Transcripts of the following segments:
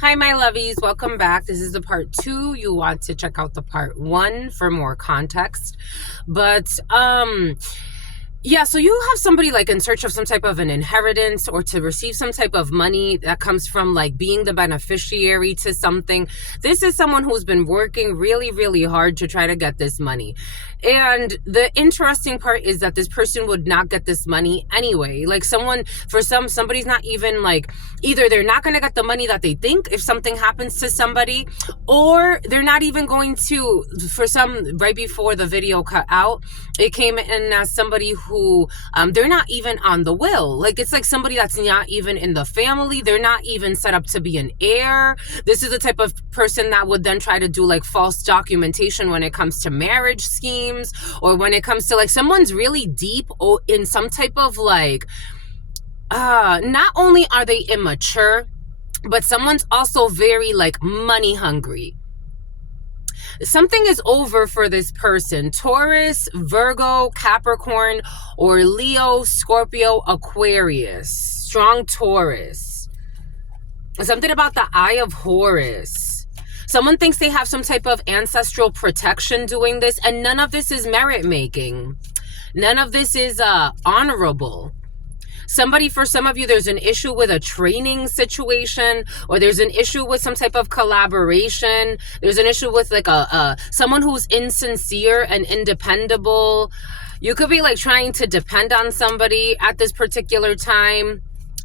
Hi, my lovies. Welcome back. This is the part 2. You want to check out the part 1 for more context. But, yeah, so you have somebody like in search of some type of an inheritance or to receive some type of money that comes from like being the beneficiary to something. This is someone who's been working really, really hard to try to get this money. And the interesting part is that this person would not get this money anyway. Like somebody's not even like, either they're not going to get the money that they think if something happens to somebody, or they're not even going to, for some, right before the video cut out, it came in as somebody who they're not even on the will. Like it's like somebody that's not even in the family. They're not even set up to be an heir. This is the type of person that would then try to do like false documentation when it comes to marriage schemes, or when it comes to like someone's really deep in some type of like, not only are they immature, but someone's also very like money hungry. Something is over for this person. Taurus, Virgo, Capricorn, or Leo, Scorpio, Aquarius. Strong Taurus. Something about the Eye of Horus. Someone thinks they have some type of ancestral protection doing this, and none of this is merit making. None of this is honorable. For some of you, there's an issue with a training situation, or there's an issue with some type of collaboration. There's an issue with like someone who's insincere and independable. You could be like trying to depend on somebody at this particular time.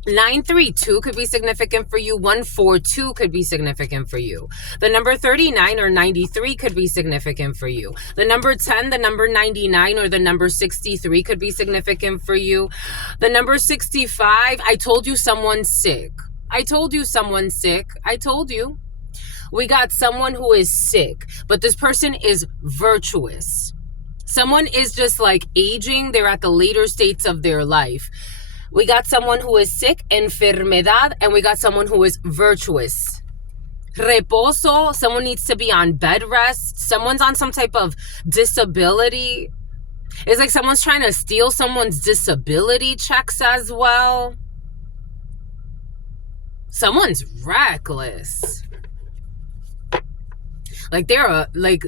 932 could be significant for you. 142 could be significant for you. The number 39 or 93 could be significant for you. The number 10, the number 99, or the number 63 could be significant for you. The number 65, I told you someone's sick. I told you someone's sick. I told you. We got someone who is sick, but this person is virtuous. Someone is just like aging. They're at the later states of their life. We got someone who is sick, enfermedad, and we got someone who is virtuous. Reposo, someone needs to be on bed rest. Someone's on some type of disability. It's like someone's trying to steal someone's disability checks as well. Someone's reckless. Like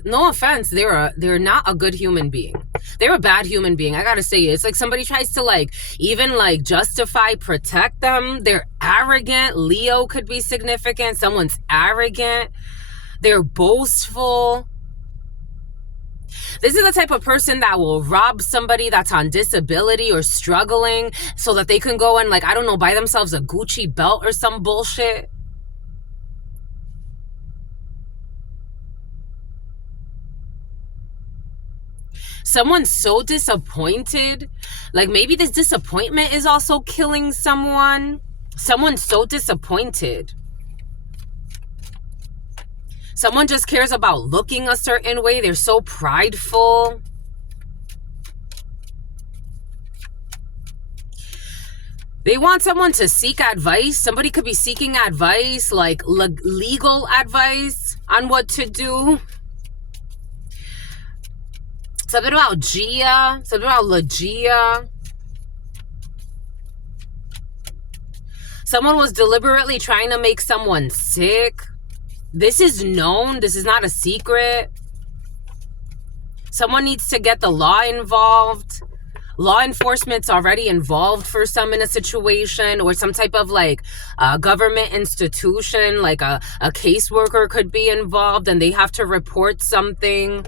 no offense, they're not a good human being. They're a bad human being. I gotta say it. It's like somebody tries to like even like justify, protect them. They're arrogant. Leo could be significant. Someone's arrogant. They're boastful. This is the type of person that will rob somebody that's on disability or struggling so that they can go and like, I don't know, buy themselves a Gucci belt or some bullshit. Someone's so disappointed. Like maybe this disappointment is also killing someone. Someone's so disappointed. Someone just cares about looking a certain way. They're so prideful. They want someone to seek advice. Somebody could be seeking advice, like legal advice on what to do. Something about Gia, something about Legia. Someone was deliberately trying to make someone sick. This is known. This is not a secret. Someone needs to get the law involved. Law enforcement's already involved for some in a situation, or some type of like government institution, like a caseworker could be involved and they have to report something.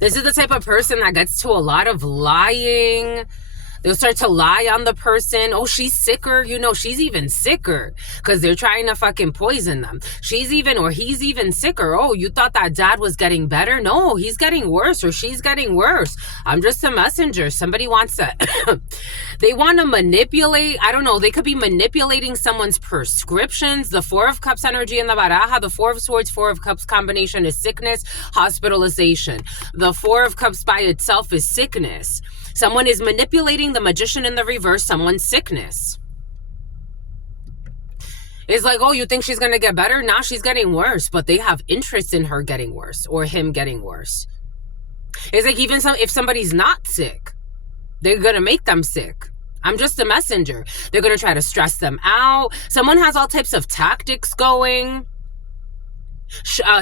This is the type of person that gets to a lot of lying. They'll start to lie on the person. Oh, she's sicker. You know, she's even sicker because they're trying to fucking poison them. He's even sicker. Oh, you thought that dad was getting better? No, he's getting worse, or she's getting worse. I'm just a messenger. Somebody wants to, they want to manipulate. I don't know. They could be manipulating someone's prescriptions. The 4 of Cups energy in the baraja, the 4 of Swords, 4 of Cups combination is sickness, hospitalization. The 4 of Cups by itself is sickness. Someone is manipulating the Magician in the reverse, someone's sickness. It's like, oh, you think she's going to get better? Now she's getting worse, but they have interest in her getting worse or him getting worse. It's like even if somebody's not sick, they're going to make them sick. I'm just a messenger. They're going to try to stress them out. Someone has all types of tactics going,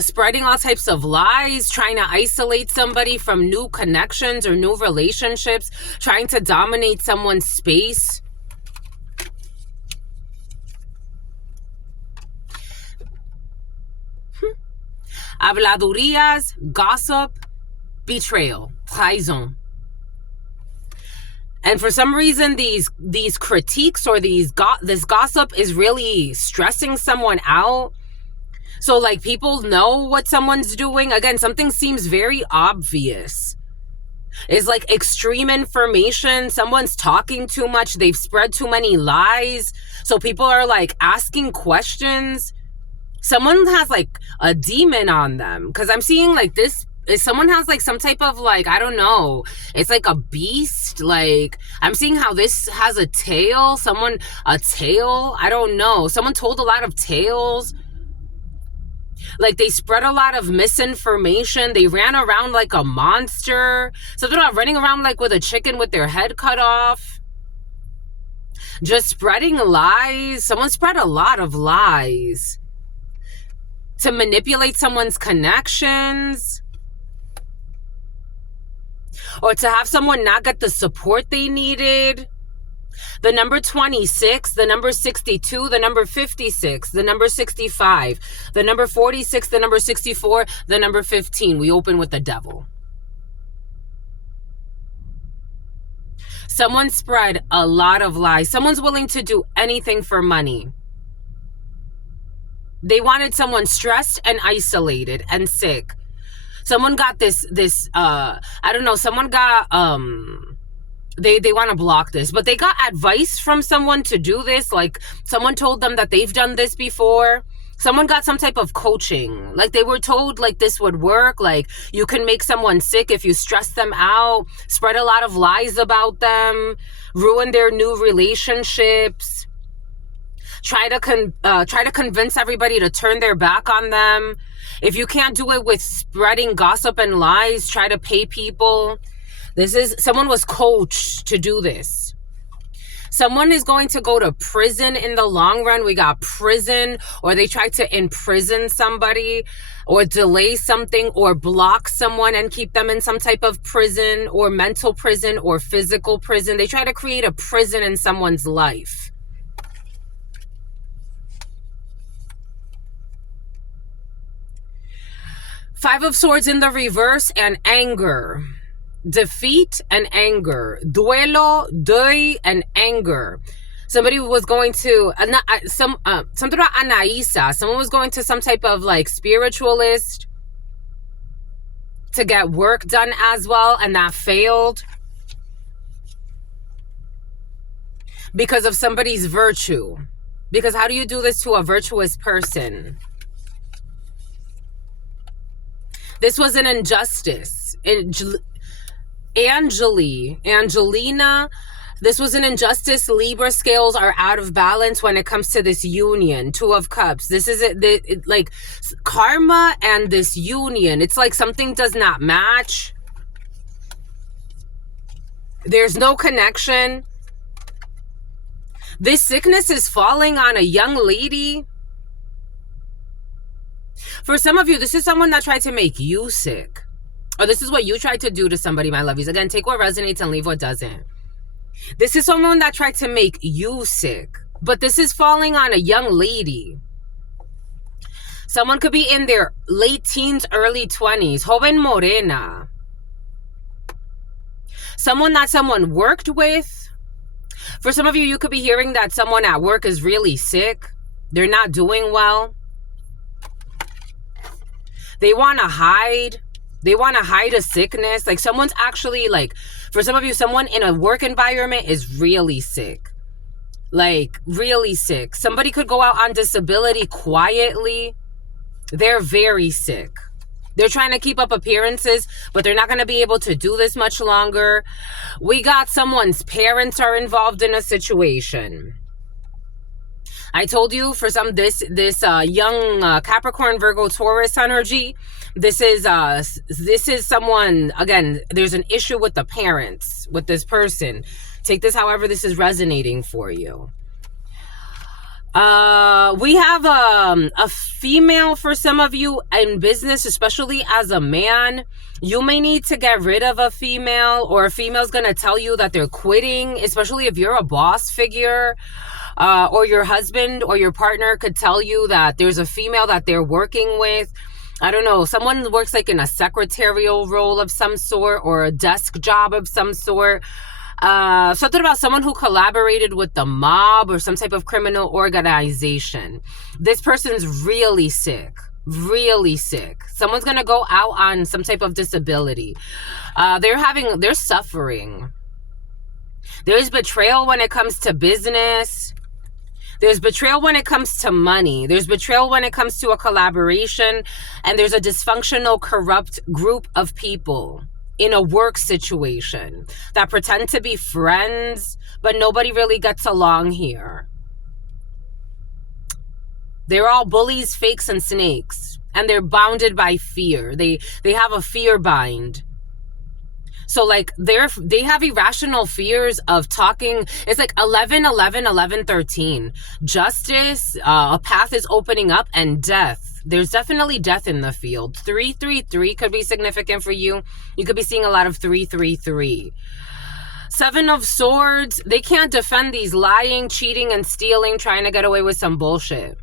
spreading all types of lies, trying to isolate somebody from new connections or new relationships, trying to dominate someone's space. Habladurías, gossip, betrayal, trahison. And for some reason, these critiques or this gossip is really stressing someone out. So like people know what someone's doing. Again, something seems very obvious. It's like extreme information. Someone's talking too much. They've spread too many lies. So people are like asking questions. Someone has like a demon on them. Because I'm seeing like this. If someone has like some type of like, I don't know, it's like a beast. Like I'm seeing how this has a tail. A tail. I don't know. Someone told a lot of tales. Like they spread a lot of misinformation. They ran around like a monster. Something about running around like with a chicken with their head cut off. Just spreading lies. Someone spread a lot of lies to manipulate someone's connections. Or to have someone not get the support they needed. The number 26, the number 62, the number 56, the number 65, the number 46, the number 64, the number 15. We open with the devil. Someone spread a lot of lies. Someone's willing to do anything for money. They wanted someone stressed and isolated and sick. Someone got I don't know, someone got, they want to block this, but they got advice from someone to do this. Like someone told them that they've done this before. Someone got some type of coaching. Like they were told like this would work. Like you can make someone sick if you stress them out, spread a lot of lies about them, ruin their new relationships, try to convince everybody to turn their back on them. If you can't do it with spreading gossip and lies, try to pay people. Someone was coached to do this. Someone is going to go to prison in the long run. We got prison, or they try to imprison somebody or delay something or block someone and keep them in some type of prison or mental prison or physical prison. They try to create a prison in someone's life. Five of Swords in the reverse and anger. Defeat and anger. Duelo, deuil, and anger. Somebody was going to, something about Anaisa. Someone was going to some type of like spiritualist to get work done as well, and that failed because of somebody's virtue. Because how do you do this to a virtuous person? This was an injustice. Angelina, this was an injustice. Libra scales are out of balance when it comes to this union. Two of Cups. This is like karma and this union. It's like something does not match. There's no connection. This sickness is falling on a young lady. For some of you, this is someone that tried to make you sick. Or this is what you tried to do to somebody, my lovies. Again, take what resonates and leave what doesn't. This is someone that tried to make you sick. But this is falling on a young lady. Someone could be in their late teens, early 20s. Joven morena. Someone that someone worked with. For some of you, you could be hearing that someone at work is really sick. They're not doing well. They want to hide. They want to hide a sickness. Like someone's actually like, for some of you, someone in a work environment is really sick. Like really sick. Somebody could go out on disability quietly. They're very sick. They're trying to keep up appearances, but they're not going to be able to do this much longer. We got someone's parents are involved in a situation. I told you for some this young Capricorn, Virgo, Taurus energy. This is someone, again, there's an issue with the parents with this person. Take this however this is resonating for you. We have a female for some of you in business, especially as a man. You may need to get rid of a female, or a female's gonna tell you that they're quitting, especially if you're a boss figure. Or your husband or your partner could tell you that there's a female that they're working with. I don't know, someone works like in a secretarial role of some sort, or a desk job of some sort. Something about someone who collaborated with the mob or some type of criminal organization. This person's really sick. Really sick. Someone's gonna go out on some type of disability. They're suffering. There's betrayal when it comes to business. There's betrayal when it comes to money. There's betrayal when it comes to a collaboration. And there's a dysfunctional, corrupt group of people in a work situation that pretend to be friends, but nobody really gets along here. They're all bullies, fakes, and snakes. And they're bounded by fear. They have a fear bind. So like they have irrational fears of talking. It's like 11, 11, 11, 13. Justice, a path is opening up, and death. There's definitely death in the field. 333 could be significant for you. You could be seeing a lot of 333. Seven of Swords. They can't defend these lying, cheating, and stealing, trying to get away with some bullshit.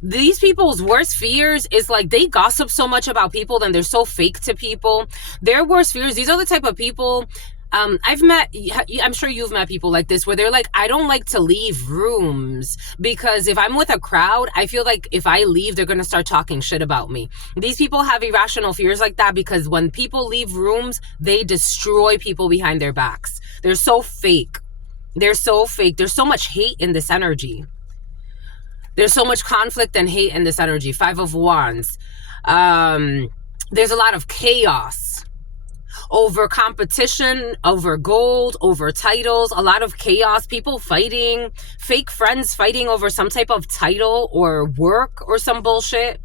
These people's worst fears is like they gossip so much about people, and they're so fake to people. Their worst fears, these are the type of people I'm sure you've met people like this, where they're like, I don't like to leave rooms because if I'm with a crowd, I feel like if I leave, they're going to start talking shit about me. These people have irrational fears like that because when people leave rooms, they destroy people behind their backs. They're so fake. They're so fake. There's so much hate in this energy. There's so much conflict and hate in this energy. 5 of Wands. There's a lot of chaos over competition, over gold, over titles, a lot of chaos, people fighting, fake friends fighting over some type of title or work or some bullshit.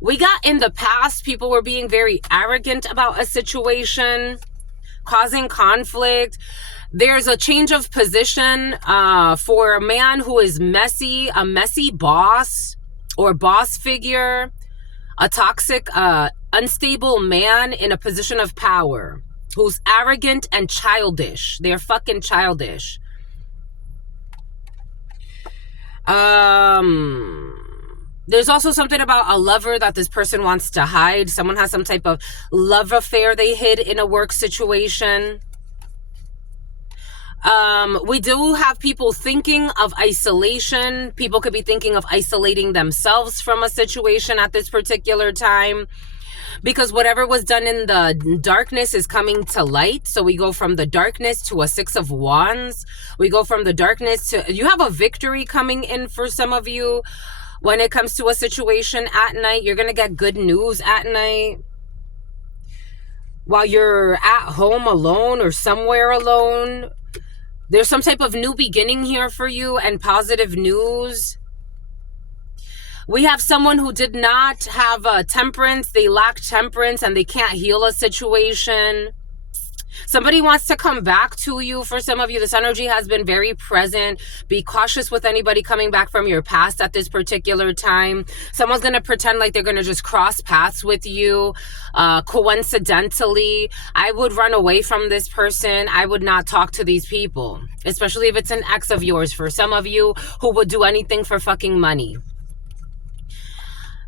We got in the past, people were being very arrogant about a situation, causing conflict. There's a change of position for a man who is messy, a messy boss or boss figure, a toxic, unstable man in a position of power who's arrogant and childish. They're fucking childish. There's also something about a lover that this person wants to hide. Someone has some type of love affair they hid in a work situation. We do have people thinking of isolation. People could be thinking of isolating themselves from a situation at this particular time, because whatever was done in the darkness is coming to light. So we go from the darkness to a 6 of Wands. We go from the darkness to, you have a victory coming in for some of you when it comes to a situation at night. You're going to get good news at night. While you're at home alone or somewhere alone, there's some type of new beginning here for you and positive news. We have someone who did not have temperance. They lack temperance and they can't heal a situation. Somebody wants to come back to you. For some of you, this energy has been very present. Be cautious with anybody coming back from your past at this particular time. Someone's going to pretend like they're going to just cross paths with you coincidentally. I would run away from this person. I would not talk to these people, especially if it's an ex of yours. For some of you who would do anything for fucking money.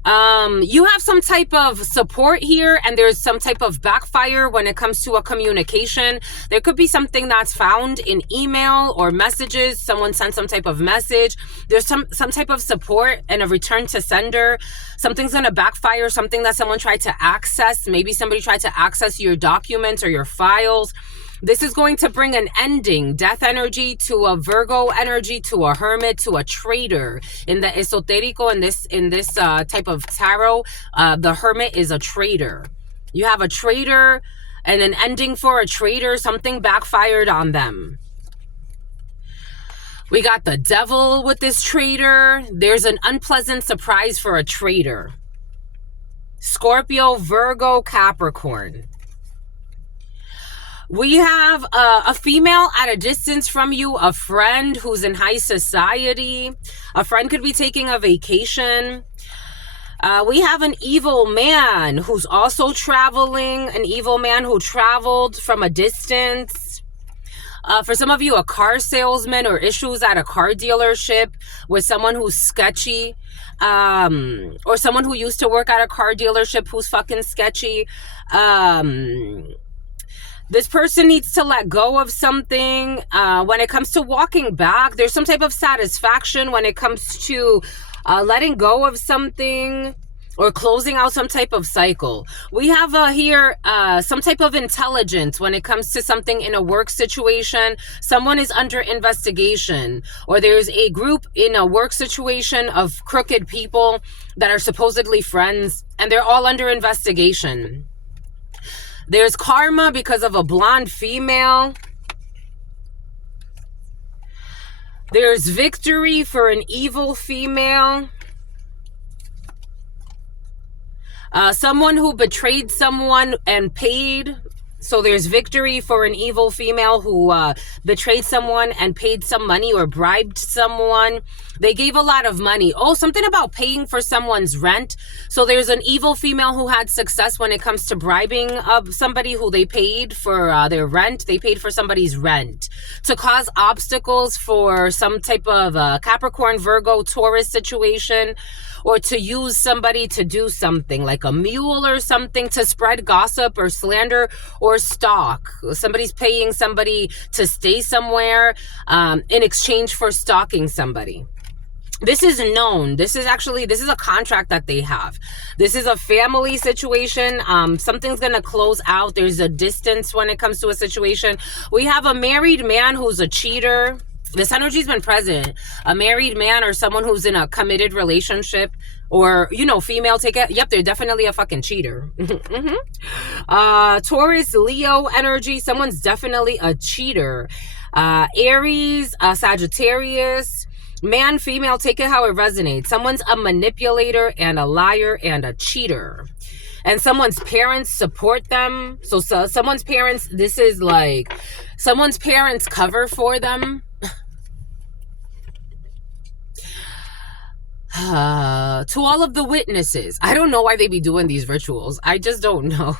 You have some type of support here, and there's some type of backfire when it comes to a communication. There could be something that's found in email or messages. Someone sent some type of message. There's some type of support and a return to sender. Something's going to backfire, something that someone tried to access. Maybe somebody tried to access your documents or your files. This is going to bring an ending, death energy to a Virgo energy, to a hermit, to a traitor. In the esoterico, in this type of tarot, the hermit is a traitor. You have a traitor and an ending for a traitor. Something backfired on them. We got the devil with this traitor. There's an unpleasant surprise for a traitor. Scorpio, Virgo, Capricorn. We have a female at a distance from you, a friend who's in high society. A friend could be taking a vacation. We have an evil man who's also traveling, an evil man who traveled from a distance. For some of you, a car salesman or issues at a car dealership with someone who's sketchy. Or someone who used to work at a car dealership who's fucking sketchy. This person needs to let go of something. When it comes to walking back, there's some type of satisfaction when it comes to letting go of something or closing out some type of cycle. We have here some type of intelligence when it comes to something in a work situation. Someone is under investigation, or there's a group in a work situation of crooked people that are supposedly friends, and they're all under investigation. There's karma because of a blonde female. There's victory for an evil female. Someone who betrayed someone and paid. So there's victory for an evil female who betrayed someone and paid some money or bribed someone. They gave a lot of money. Oh, something about paying for someone's rent. So there's an evil female who had success when it comes to bribing somebody who they paid for their rent. They paid for somebody's rent to cause obstacles for some type of Capricorn, Virgo, Taurus situation, or to use somebody to do something like a mule or something, to spread gossip or slander or stalk. Somebody's paying somebody to stay somewhere in exchange for stalking somebody. This is known. This is a contract that they have. This is a family situation. Something's going to close out. There's a distance when it comes to a situation. We have a married man who's a cheater. This energy's been present. A married man or someone who's in a committed relationship, or, female, take it. Yep, they're definitely a fucking cheater. Taurus, Leo energy. Someone's definitely a cheater. Aries, Sagittarius. Man, female, take it how it resonates. Someone's a manipulator and a liar and a cheater. And someone's parents support them. So someone's parents, this is like someone's parents cover for them. To all of the witnesses. I don't know why they be doing these rituals. I just don't know.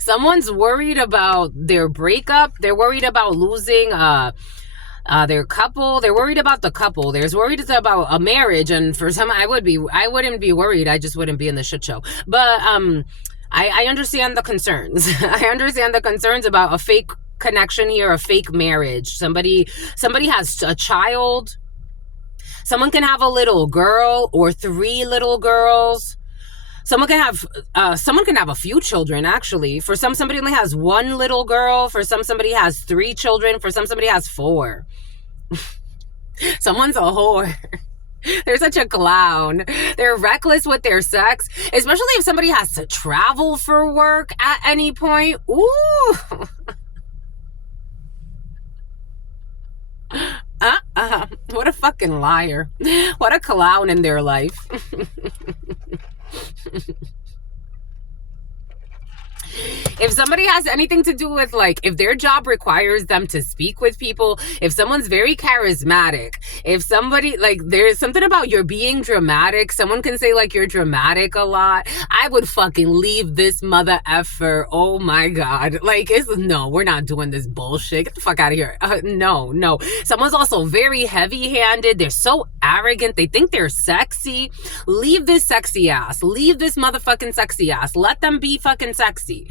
Someone's worried about their breakup. They're worried about losing their couple. They're worried about the couple. There's worried about a marriage, and for some, I wouldn't be worried. I just wouldn't be in the shit show. But I understand the concerns. I understand the concerns about a fake connection here, a fake marriage. Somebody has a child. Someone can have a little girl or 3 little girls. Someone can have a few children, actually. For some, somebody only has 1 little girl. For some, somebody has 3 children. For some, somebody has 4. Someone's a whore. They're such a clown. They're reckless with their sex, especially if somebody has to travel for work at any point. Ooh. What a fucking liar. What a clown in their life. If somebody has anything to do with, like, if their job requires them to speak with people, if someone's very charismatic, if somebody, like, there's something about you're being dramatic, someone can say, like, you're dramatic a lot, I would fucking leave this mother effer. Oh my God. Like, no, we're not doing this bullshit. Get the fuck out of here. No. Someone's also very heavy-handed. They're so arrogant. They think they're sexy. Leave this sexy ass. Leave this motherfucking sexy ass. Let them be fucking sexy.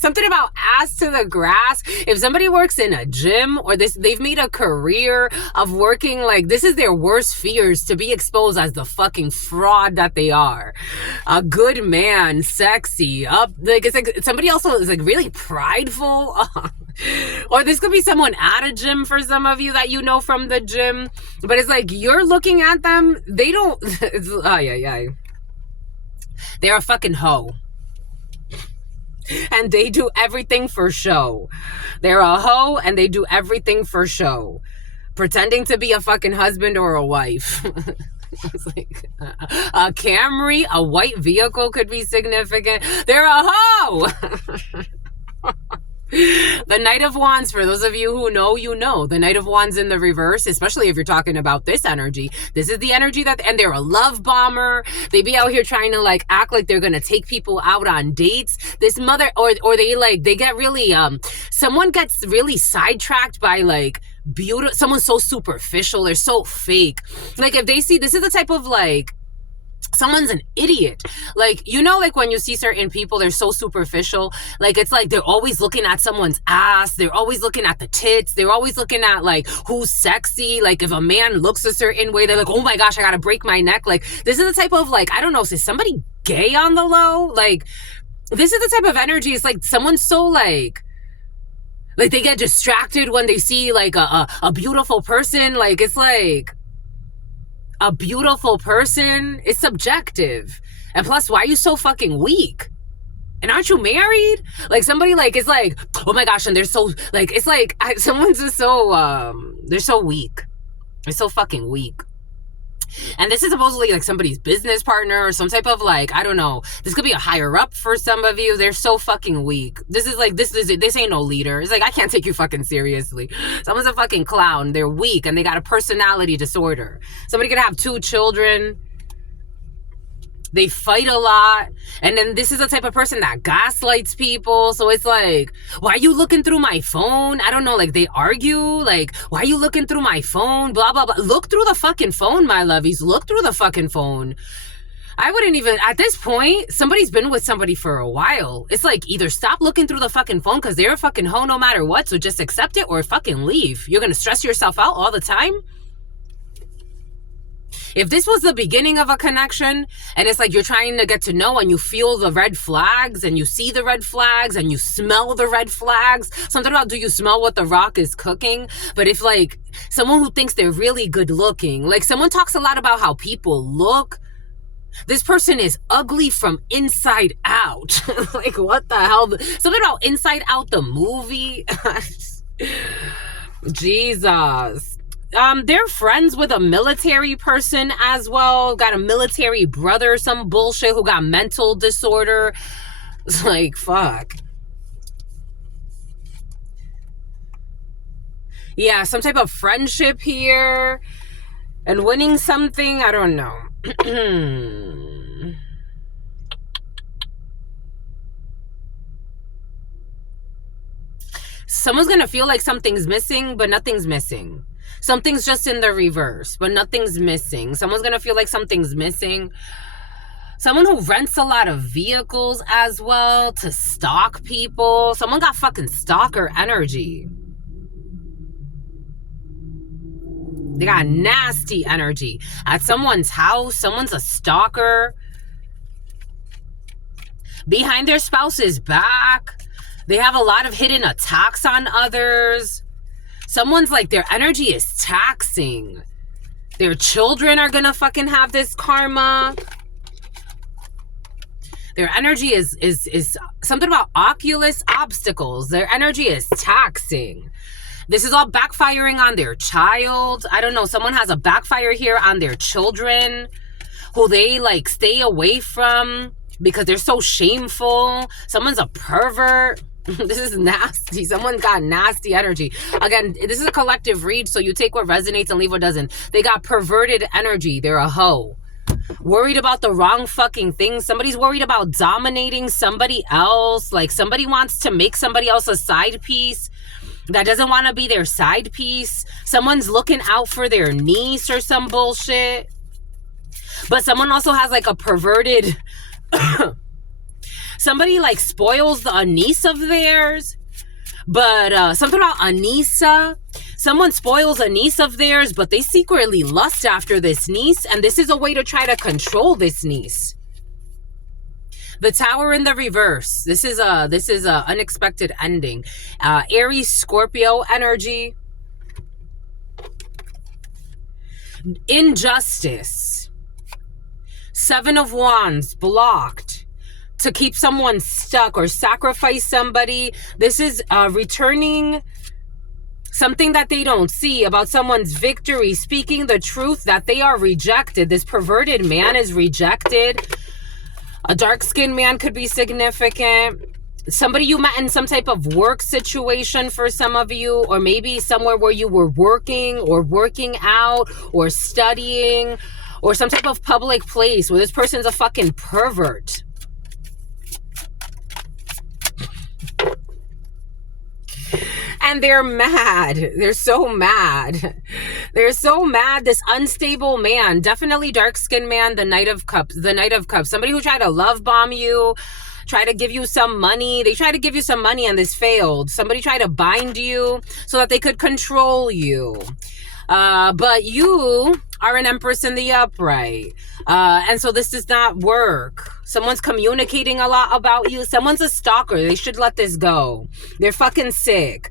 Something about ass to the grass. If somebody works in a gym, or they've made a career of working, like, this is their worst fears, to be exposed as the fucking fraud that they are. A good man, sexy, up, like, it's like somebody also is like really prideful. Or this could be someone at a gym for some of you that you know from the gym, but it's like you're looking at them, they don't. They're a fucking hoe. And they do everything for show. They're a hoe and they do everything for show. Pretending to be a fucking husband or a wife. It's like a Camry, a white vehicle could be significant. They're a hoe. The Knight of Wands, for those of you who know, you know. The Knight of Wands in the reverse, especially if you're talking about this energy. This is the energy that, and they're a love bomber. They be out here trying to like act like they're gonna take people out on dates. This mother, or they get really, someone gets really sidetracked by like beautiful, someone's so superficial, they're so fake. Like if they see, this is the type of like, someone's an idiot. Like, you know, like when you see certain people, they're so superficial. Like, it's like they're always looking at someone's ass. They're always looking at the tits. They're always looking at like who's sexy. Like if a man looks a certain way, they're like, oh my gosh, I gotta break my neck. Like this is the type of like, I don't know, is somebody gay on the low? Like this is the type of energy. It's like someone's so like they get distracted when they see like a beautiful person. Like it's like, a beautiful person is subjective. And plus, why are you so fucking weak? And aren't you married? Like somebody like, it's like, oh my gosh, and they're so, like, it's like, someone's just so, they're so weak. They're so fucking weak. And this is supposedly like somebody's business partner or some type of like, I don't know. This could be a higher up for some of you. They're so fucking weak. This is like, this ain't no leader. It's like, I can't take you fucking seriously. Someone's a fucking clown. They're weak and they got a personality disorder. Somebody could have 2 children. They fight a lot. And then this is the type of person that gaslights people. So it's like, why are you looking through my phone? I don't know, like they argue. Like, why are you looking through my phone? Blah, blah, blah. Look through the fucking phone, my lovies. Look through the fucking phone. I wouldn't even, at this point, somebody's been with somebody for a while. It's like, either stop looking through the fucking phone because they're a fucking hoe no matter what. So just accept it or fucking leave. You're going to stress yourself out all the time? If this was the beginning of a connection and it's like you're trying to get to know and you feel the red flags and you see the red flags and you smell the red flags, something about do you smell what the rock is cooking? But if like someone who thinks they're really good looking, like someone talks a lot about how people look, this person is ugly from inside out. Like what the hell? Something about Inside Out the movie. Jesus. They're friends with a military person as well. Got a military brother, some bullshit, who got mental disorder. It's like, fuck. Yeah, some type of friendship here. And winning something, I don't know. Someone's gonna feel like something's missing, but nothing's missing. Something's just in the reverse, but nothing's missing. Someone's going to feel like something's missing. Someone who rents a lot of vehicles as well to stalk people. Someone got fucking stalker energy. They got nasty energy. At someone's house, someone's a stalker. Behind their spouse's back. They have a lot of hidden attacks on others. Someone's like, their energy is taxing. Their children are gonna fucking have this karma. Their energy is something about Oculus obstacles. Their energy is taxing. This is all backfiring on their child. I don't know, someone has a backfire here on their children who they like stay away from because they're so shameful. Someone's a pervert. This is nasty. Someone got nasty energy. Again, this is a collective read, so you take what resonates and leave what doesn't. They got perverted energy. They're a hoe. Worried about the wrong fucking thing. Somebody's worried about dominating somebody else. Like somebody wants to make somebody else a side piece that doesn't want to be their side piece. Someone's looking out for their niece or some bullshit. But someone also has like a perverted... Somebody like spoils a niece of theirs, but something about Anissa. Someone spoils a niece of theirs, but they secretly lust after this niece, and this is a way to try to control this niece. The Tower in the reverse. This is a unexpected ending. Aries, Scorpio energy. Injustice. 7 of Wands, blocked. To keep someone stuck or sacrifice somebody. This is returning something that they don't see about someone's victory, speaking the truth that they are rejected. This perverted man is rejected. A dark-skinned man could be significant. Somebody you met in some type of work situation for some of you, or maybe somewhere where you were working or working out or studying, or some type of public place where this person's a fucking pervert. And they're mad. They're so mad. They're so mad. This unstable man, definitely dark-skinned man, the Knight of Cups. The Knight of Cups. Somebody who tried to love bomb you, try to give you some money. They tried to give you some money and this failed. Somebody tried to bind you so that they could control you. But you are an Empress in the upright. And so this does not work. Someone's communicating a lot about you. Someone's a stalker. They should let this go. They're fucking sick.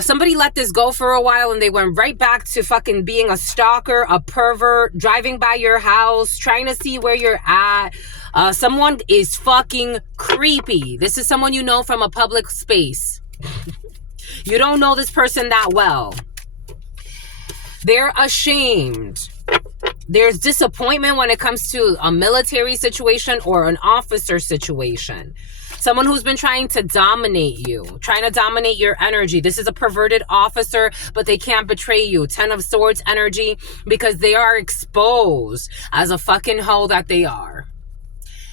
Somebody let this go for a while and they went right back to fucking being a stalker, a pervert, driving by your house, trying to see where you're at. Someone is fucking creepy. This is someone you know from a public space. You don't know this person that well. They're ashamed. There's disappointment when it comes to a military situation or an officer situation. Someone who's been trying to dominate you, trying to dominate your energy. This is a perverted officer, but they can't betray you. 10 of Swords energy, because they are exposed as a fucking hoe that they are.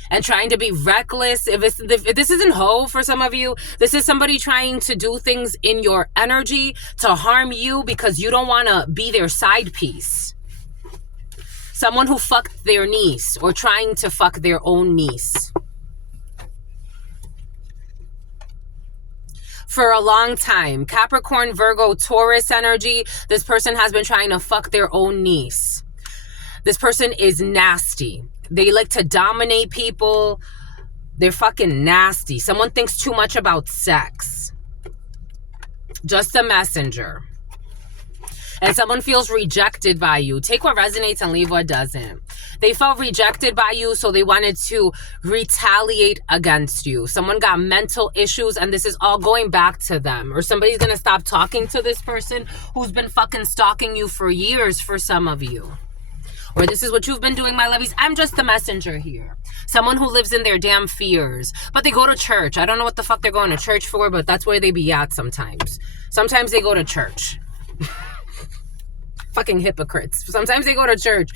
And trying to be reckless. If this isn't hoe for some of you, this is somebody trying to do things in your energy to harm you because you don't want to be their side piece. Someone who fucked their niece or trying to fuck their own niece. For a long time. Capricorn, Virgo, Taurus energy. This person has been trying to fuck their own niece. This person is nasty. They like to dominate people. They're fucking nasty. Someone thinks too much about sex. Just a messenger. And someone feels rejected by you. Take what resonates and leave what doesn't. They felt rejected by you, so they wanted to retaliate against you. Someone got mental issues, and this is all going back to them. Or somebody's going to stop talking to this person who's been fucking stalking you for years for some of you. Or this is what you've been doing, my lovies. I'm just the messenger here. Someone who lives in their damn fears. But they go to church. I don't know what the fuck they're going to church for, but that's where they be at sometimes. Sometimes they go to church. Fucking hypocrites. Sometimes they go to church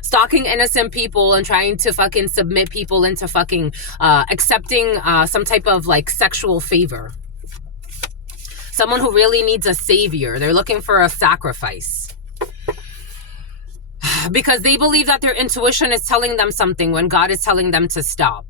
stalking innocent people and trying to fucking submit people into fucking accepting some type of like sexual favor. Someone who really needs a savior. They're looking for a sacrifice. Because they believe that their intuition is telling them something when God is telling them to stop.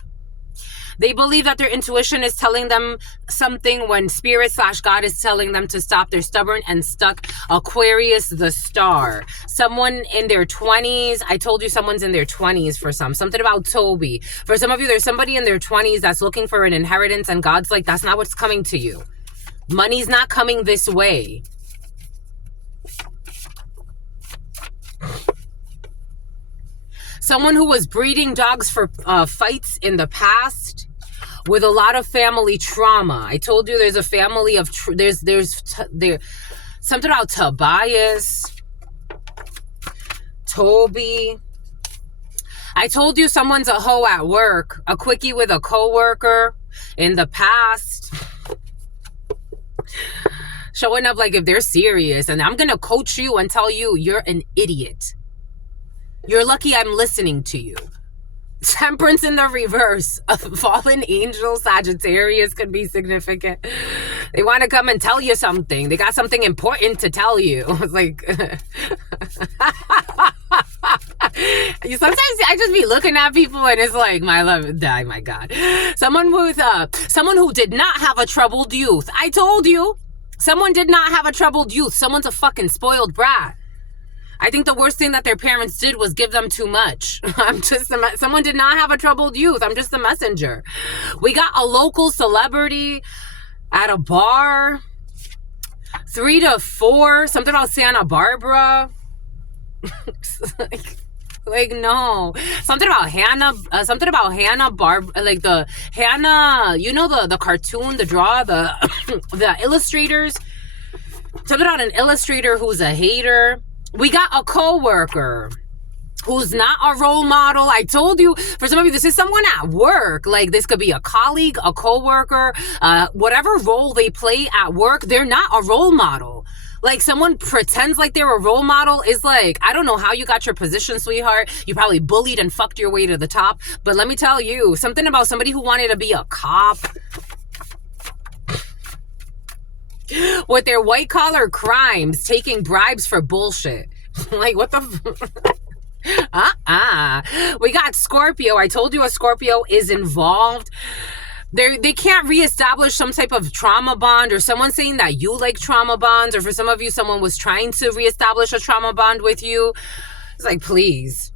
They believe that their intuition is telling them something when Spirit/God is telling them to stop. They're stubborn and stuck. Aquarius, the star. Someone in their 20s. I told you someone's in their 20s for some. Something about Toby. For some of you, there's somebody in their 20s that's looking for an inheritance and God's like, that's not what's coming to you. Money's not coming this way. Someone who was breeding dogs for fights in the past with a lot of family trauma. I told you there's a family of, there's something about Tobias, Toby. I told you someone's a hoe at work, a quickie with a coworker in the past. Showing up like if they're serious, and I'm going to coach you and tell you you're an idiot. You're lucky I'm listening to you. Temperance in the reverse. A fallen angel, Sagittarius could be significant. They want to come and tell you something. They got something important to tell you. It's like... Sometimes I just be looking at people and it's like, my love, oh my God. Someone who did not have a troubled youth. I told you. Someone did not have a troubled youth. Someone's a fucking spoiled brat. I think the worst thing that their parents did was give them too much. Someone did not have a troubled youth. I'm just the messenger. We got a local celebrity at a bar. 3 to 4. Something about Santa Barbara. like no. Something about Hannah. Like the Hannah. You know the cartoon, the draw, the illustrators. Something about an illustrator who's a hater. We got a co-worker who's not a role model. I told you, for some of you, this is someone at work. Like, this could be a colleague, a coworker, whatever role they play at work, they're not a role model. Like, someone pretends like they're a role model is like, I don't know how you got your position, sweetheart. You probably bullied and fucked your way to the top. But let me tell you, something about somebody who wanted to be a cop with their white collar crimes, taking bribes for bullshit. Like, what the we got Scorpio. I told you a Scorpio is involved. They can't reestablish some type of trauma bond, or someone saying that you like trauma bonds, or for some of you, someone was trying to reestablish a trauma bond with you. It's like, please.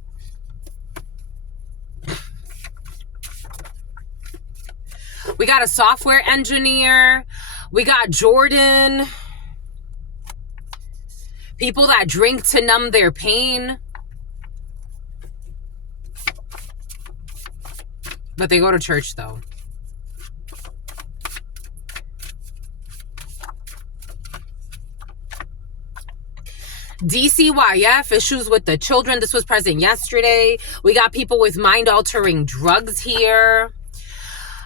We got a software engineer. We got Jordan. People that drink to numb their pain. But they go to church, though. DCYF, issues with the children. This was present yesterday. We got people with mind-altering drugs here.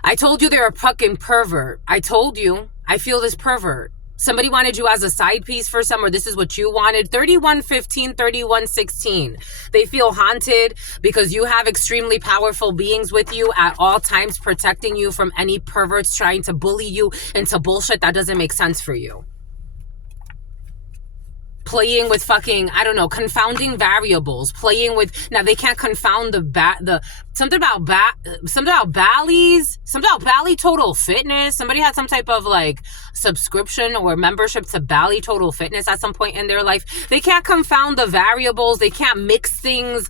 I told you they're a fucking pervert. I told you. I feel this pervert. Somebody wanted you as a side piece for some, or this is what you wanted. 3115, 3116. They feel haunted because you have extremely powerful beings with you at all times, protecting you from any perverts trying to bully you into bullshit that doesn't make sense for you. Playing with fucking, I don't know, confounding variables. Playing with, now they can't confound something about Bally's, something about Bally Total Fitness. Somebody had some type of like subscription or membership to Bally Total Fitness at some point in their life. They can't confound the variables. They can't mix things.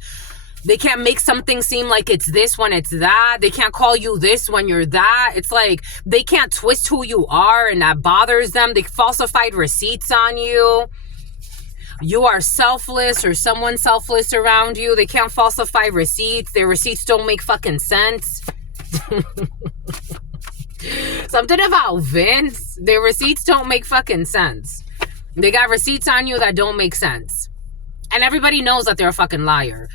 They can't make something seem like it's this when it's that. They can't call you this when you're that. It's like they can't twist who you are, and that bothers them. They falsified receipts on you. You are selfless, or someone selfless around you. They can't falsify receipts. Their receipts don't make fucking sense. Something about Vince. Their receipts don't make fucking sense. They got receipts on you that don't make sense. And everybody knows that they're a fucking liar.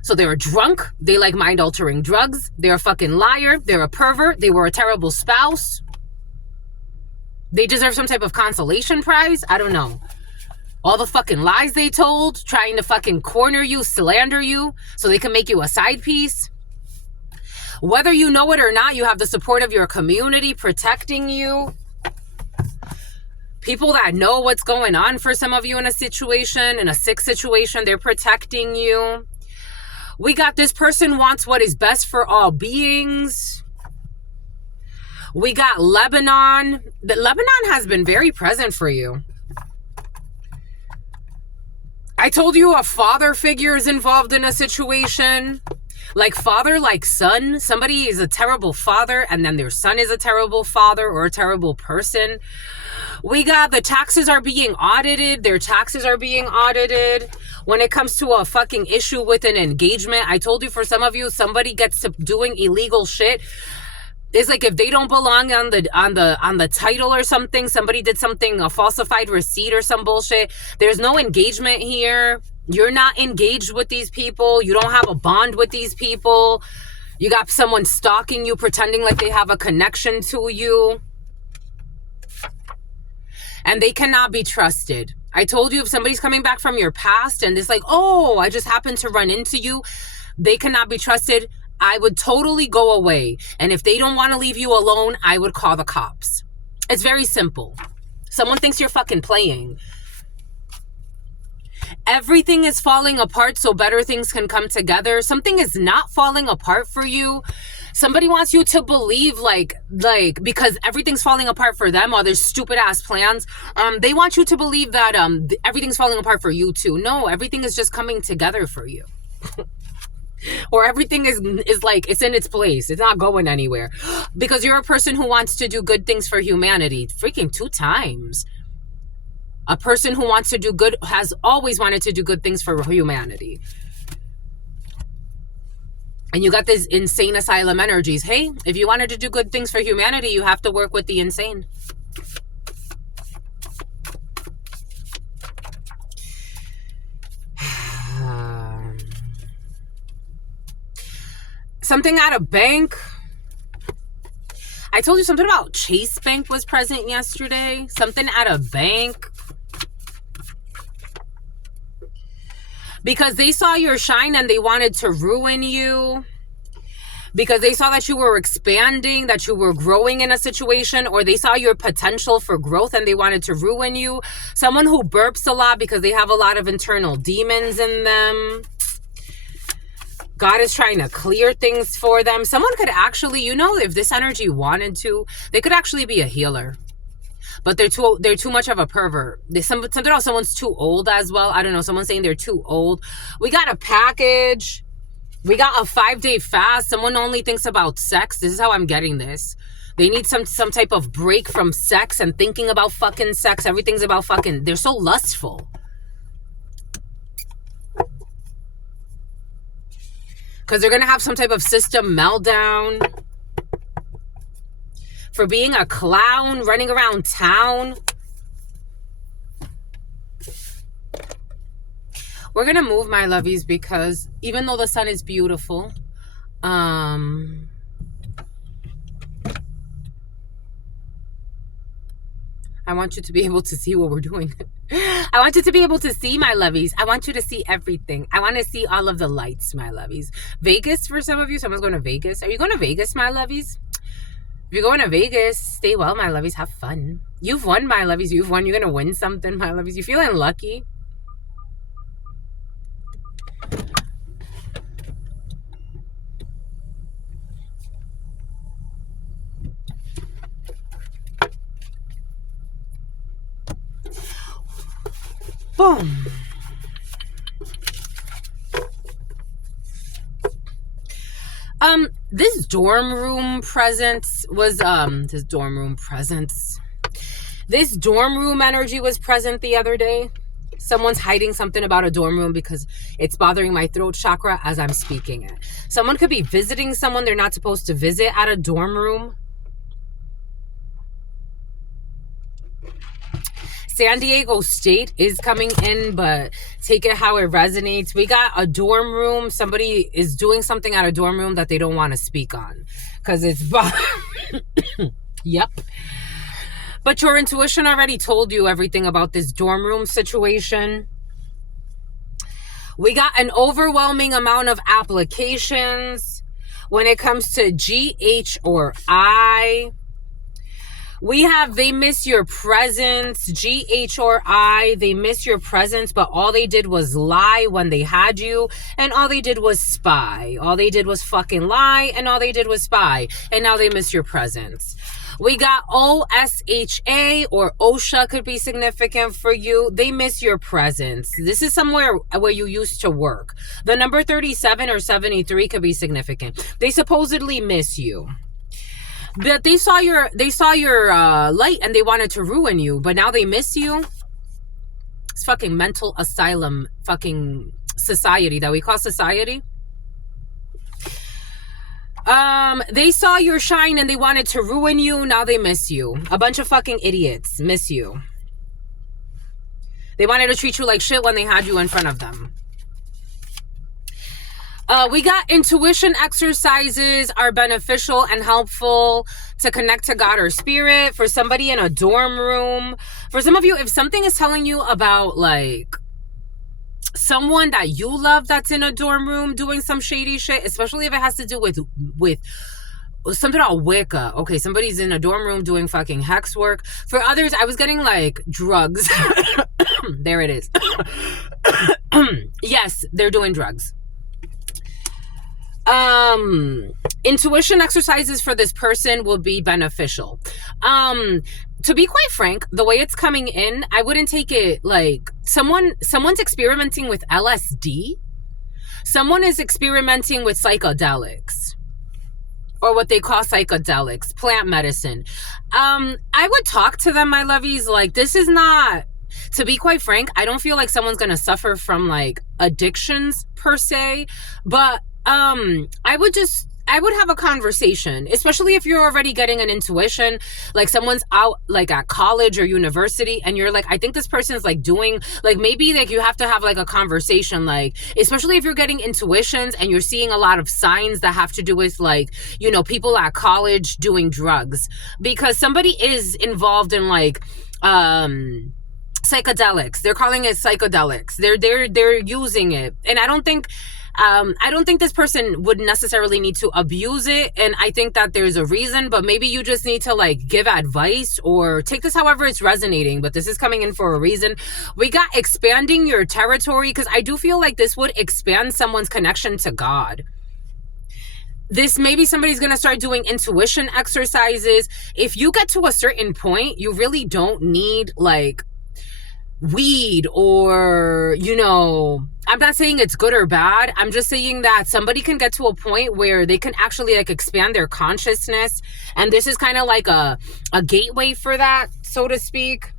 So they're a drunk. They like mind-altering drugs. They're a fucking liar. They're a pervert. They were a terrible spouse. They deserve some type of consolation prize. I don't know. All the fucking lies they told, trying to fucking corner you, slander you, so they can make you a side piece. Whether you know it or not, you have the support of your community protecting you. People that know what's going on for some of you in a situation, in a sick situation, they're protecting you. We got this person wants what is best for all beings. We got Lebanon. Lebanon has been very present for you. I told you a father figure is involved in a situation. Like father, like son. Somebody is a terrible father, and then their son is a terrible father or a terrible person. We got the taxes are being audited. Their taxes are being audited. When it comes to a fucking issue with an engagement, I told you, for some of you, somebody gets to doing illegal shit. It's like if they don't belong on the title or something, somebody did something, a falsified receipt or some bullshit. There's no engagement here. You're not engaged with these people. You don't have a bond with these people. You got someone stalking you, pretending like they have a connection to you. And they cannot be trusted. I told you, if somebody's coming back from your past and it's like, oh, I just happened to run into you, they cannot be trusted. I would totally go away. And if they don't want to leave you alone, I would call the cops. It's very simple. Someone thinks you're fucking playing. Everything is falling apart so better things can come together. Something is not falling apart for you. Somebody wants you to believe like because everything's falling apart for them, or their stupid ass plans. They want you to believe that everything's falling apart for you too. No, everything is just coming together for you. Or everything is like, it's in its place. It's not going anywhere. Because you're a person who wants to do good things for humanity. Freaking 2 times. A person who wants to do good, has always wanted to do good things for humanity. And you got these insane asylum energies. Hey, if you wanted to do good things for humanity, you have to work with the insane. Something at a bank. I told you something about Chase Bank was present yesterday. Something at a bank. Because they saw your shine and they wanted to ruin you. Because they saw that you were expanding, that you were growing in a situation, or they saw your potential for growth and they wanted to ruin you. Someone who burps a lot because they have a lot of internal demons in them. God is trying to clear things for them. Someone could actually, you know, if this energy wanted to, they could actually be a healer. But they're too much of a pervert. Something else, someone's too old as well. I don't know. Someone's saying they're too old. We got a package. We got a 5-day fast. Someone only thinks about sex. This is how I'm getting this. They need some type of break from sex and thinking about fucking sex. Everything's about fucking. They're so lustful. Because they're going to have some type of system meltdown. For being a clown, running around town. We're going to move, my lovies, because even though the sun is beautiful, I want you to be able to see what we're doing. I want you to be able to see, my lovies. I want you to see everything. I want to see all of the lights, my lovies. Vegas, for some of you. Someone's going to Vegas. Are you going to Vegas, my lovies? If you're going to Vegas, stay well, my lovies. Have fun. You've won, my lovies. You've won. You're going to win something, my lovies. You feeling lucky? Boom. This dorm room presence was, this dorm room energy was present the other day. Someone's hiding something about a dorm room because it's bothering my throat chakra as I'm speaking it. Someone could be visiting someone they're not supposed to visit at a dorm room. San Diego State is coming in, but take it how it resonates. We got a dorm room. Somebody is doing something at a dorm room that they don't want to speak on because it's... Yep. But your intuition already told you everything about this dorm room situation. We got an overwhelming amount of applications when it comes to GH or I. We have, they miss your presence, GH or I, they miss your presence, but all they did was lie when they had you, and all they did was spy. All they did was fucking lie, and all they did was spy, and now they miss your presence. We got OSHA or OSHA could be significant for you. They miss your presence. This is somewhere where you used to work. The number 37 or 73 could be significant. They supposedly miss you. But they saw your light and they wanted to ruin you, but now they miss you. It's fucking mental asylum fucking society that we call society. They saw your shine and they wanted to ruin you. Now they miss you. A bunch of fucking idiots miss you. They wanted to treat you like shit when they had you in front of them. We got intuition exercises are beneficial and helpful to connect to God or spirit. For somebody in a dorm room, for some of you, if something is telling you about like someone that you love that's in a dorm room doing some shady shit, especially if it has to do with something about Wicca. Okay, somebody's in a dorm room doing fucking hex work. For others, I was getting like drugs. There it is. Yes, they're doing drugs. Intuition exercises for this person will be beneficial. To be quite frank, the way it's coming in, I wouldn't take it like someone's experimenting with LSD. Someone is experimenting with psychedelics, or what they call psychedelics, plant medicine. I would talk to them, my lovies, like this is not, to be quite frank, I don't feel like someone's gonna suffer from like addictions per se, but I I would have a conversation, especially if you're already getting an intuition, like someone's out like at college or university and you're like, I think this person's like doing, like maybe like you have to have like a conversation, like, especially if you're getting intuitions and you're seeing a lot of signs that have to do with like, you know, people at college doing drugs, because somebody is involved in like, psychedelics. They're calling it psychedelics. They're using it. And I don't think this person would necessarily need to abuse it. And I think that there's a reason, but maybe you just need to like give advice or take this however it's resonating. But this is coming in for a reason. We got expanding your territory, because I do feel like this would expand someone's connection to God. This maybe somebody's going to start doing intuition exercises. If you get to a certain point, you really don't need like weed or, you know, I'm not saying it's good or bad. I'm just saying that somebody can get to a point where they can actually like expand their consciousness. And this is kind of like a gateway for that, so to speak.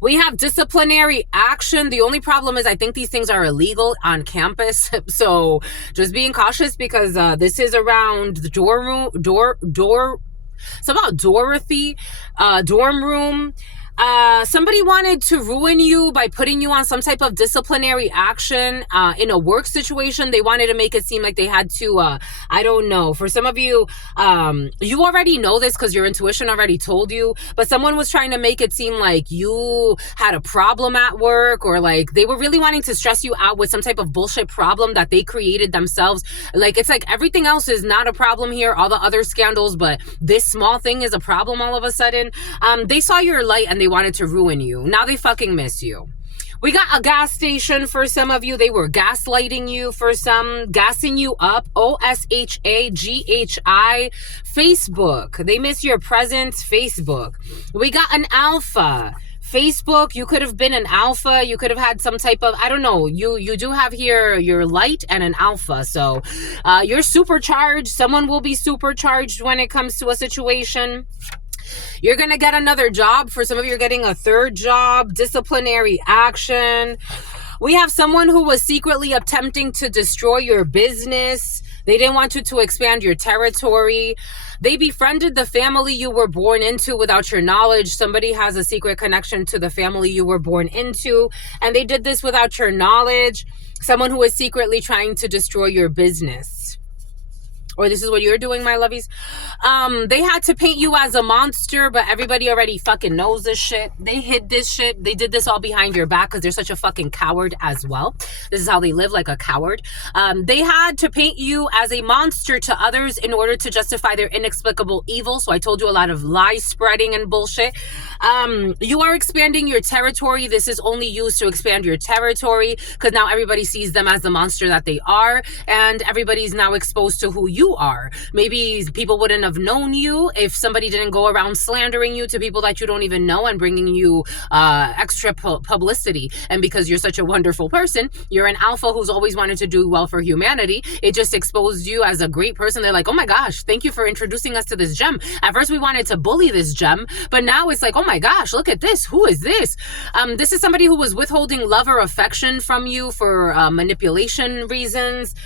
We have disciplinary action. The only problem is I think these things are illegal on campus. So just being cautious, because this is around the it's about Dorothy, dorm room. Somebody wanted to ruin you by putting you on some type of disciplinary action in a work situation. They wanted to make it seem like they had to, I don't know. For some of you, you already know this because your intuition already told you, but someone was trying to make it seem like you had a problem at work, or like they were really wanting to stress you out with some type of bullshit problem that they created themselves. Like, it's like everything else is not a problem here, all the other scandals, but this small thing is a problem all of a sudden. They saw your light and they wanted to ruin you. Now they fucking miss you. We got a gas station for some of you. They were gaslighting you for some, gassing you up. OSHAGHI. Facebook. They miss your presence. Facebook. We got an alpha. Facebook, you could have been an alpha. You could have had some type of, I don't know. You do have here your light and an alpha. So you're supercharged. Someone will be supercharged when it comes to a situation. You're going to get another job. For some of you, are getting a third job. Disciplinary action. We have someone who was secretly attempting to destroy your business. They didn't want you to expand your territory. They befriended the family you were born into without your knowledge. Somebody has a secret connection to the family you were born into, and they did this without your knowledge. Someone who is secretly trying to destroy your business. Or this is what you're doing, my lovies. They had to paint you as a monster, but everybody already fucking knows this shit. They hid this shit. They did this all behind your back because they're such a fucking coward as well. This is how they live, like a coward. They had to paint you as a monster to others in order to justify their inexplicable evil. So I told you a lot of lie spreading and bullshit. You are expanding your territory. This is only used to expand your territory because now everybody sees them as the monster that they are, and everybody's now exposed to who you are. Maybe people wouldn't have known you if somebody didn't go around slandering you to people that you don't even know and bringing you extra publicity. And because you're such a wonderful person, you're an alpha who's always wanted to do well for humanity. It just exposed you as a great person. They're like, oh my gosh, thank you for introducing us to this gem. At first we wanted to bully this gem, but now it's like, oh my gosh, look at this. Who is this? This is somebody who was withholding love or affection from you for manipulation reasons.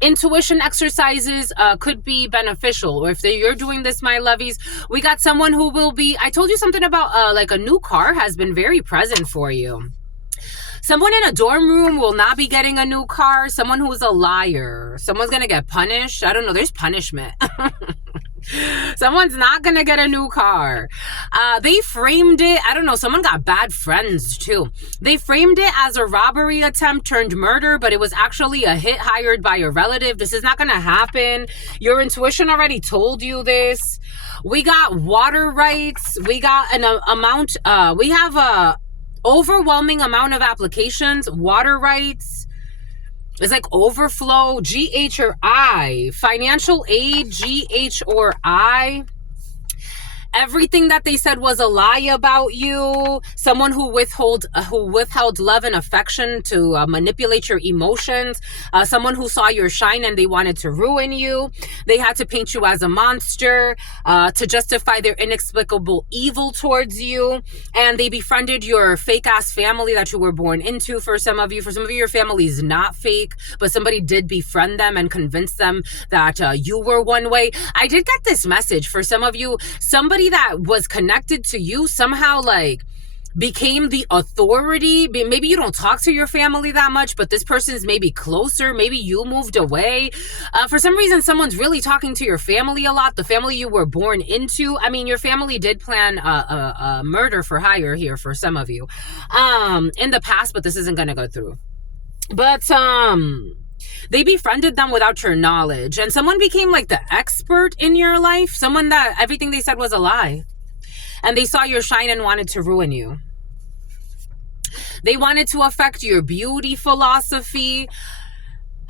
Intuition exercises could be beneficial, or if you're doing this, my lovies, we got someone who will be, I told you something about like a new car has been very present for you. Someone in a dorm room will not be getting a new car. Someone who is a liar. Someone's going to get punished. I don't know. There's punishment. Someone's not going to get a new car. They framed it. I don't know. Someone got bad friends too. They framed it as a robbery attempt turned murder, but it was actually a hit hired by a relative. This is not going to happen. Your intuition already told you this. We got water rights. We got an amount. We have a overwhelming amount of applications. Water rights. It's like overflow, GH or I. Financial aid, GH or I. Everything that they said was a lie about you. Someone who withheld love and affection to manipulate your emotions. Someone who saw your shine and they wanted to ruin you. They had to paint you as a monster to justify their inexplicable evil towards you. And they befriended your fake ass family that you were born into. For some of you, your family is not fake, but somebody did befriend them and convince them that you were one way. I did get this message for some of you. Somebody that was connected to you somehow like became the authority. Maybe you don't talk to your family that much, but this person's maybe closer. Maybe you moved away. For some reason, someone's really talking to your family a lot, the family you were born into. I mean, your family did plan a murder for hire here for some of you in the past, but this isn't going to go through. But they befriended them without your knowledge, and someone became like the expert in your life, someone that everything they said was a lie, and they saw your shine and wanted to ruin you. They wanted to affect your beauty philosophy.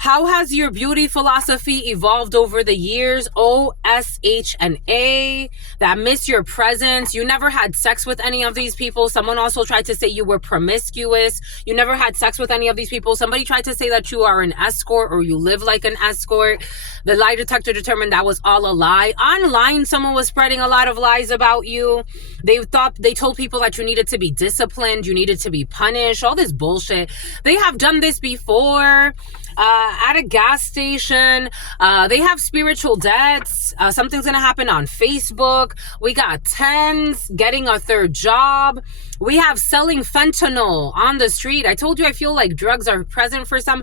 How has your beauty philosophy evolved over the years? O-S-H and A. That miss your presence. You never had sex with any of these people. Someone also tried to say you were promiscuous. You never had sex with any of these people. Somebody tried to say that you are an escort or you live like an escort. The lie detector determined that was all a lie. Online, someone was spreading a lot of lies about you. They told people that you needed to be disciplined, you needed to be punished, all this bullshit. They have done this before. At a gas station. They have spiritual debts. Something's going to happen on Facebook. We got tens getting a third job. We have selling fentanyl on the street. I told you I feel like drugs are present for some.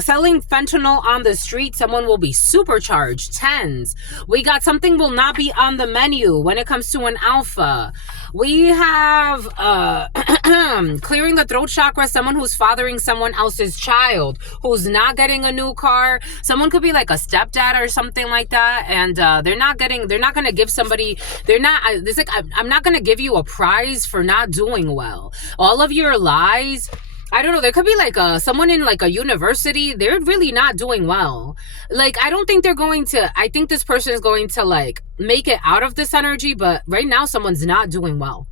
Selling fentanyl on the street. Someone will be supercharged. Tens. We got something will not be on the menu when it comes to an alpha. We have clearing the throat chakra. Someone who's fathering someone else's child, who's not getting a new car. Someone could be like a stepdad or something like that, and they're not going to give somebody. It's like I'm not going to give you a prize for not doing well. All of your lies. I don't know, there could be like someone in like a university, they're really not doing well. Like, I don't think I think this person is going to like make it out of this energy, but right now someone's not doing well.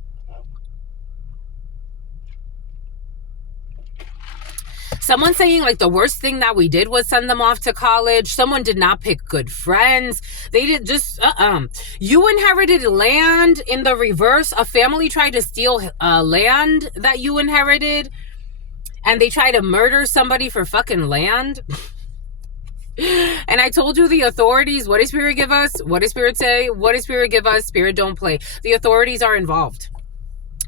Someone saying like the worst thing that we did was send them off to college. Someone did not pick good friends. They did just, You inherited land in the reverse. A family tried to steal land that you inherited. And they try to murder somebody for fucking land. And I told you the authorities, what does Spirit give us? What does Spirit say? What does Spirit give us? Spirit don't play. The authorities are involved.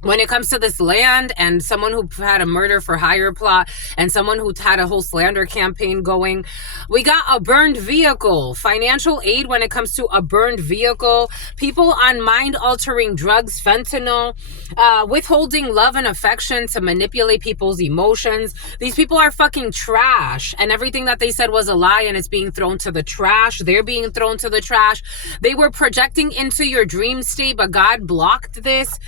When it comes to this land and someone who had a murder for hire plot and someone who had a whole slander campaign going, we got a burned vehicle, financial aid when it comes to a burned vehicle, people on mind-altering drugs, fentanyl, withholding love and affection to manipulate people's emotions. These people are fucking trash, and everything that they said was a lie and it's being thrown to the trash. They're being thrown to the trash. They were projecting into your dream state, but God blocked this.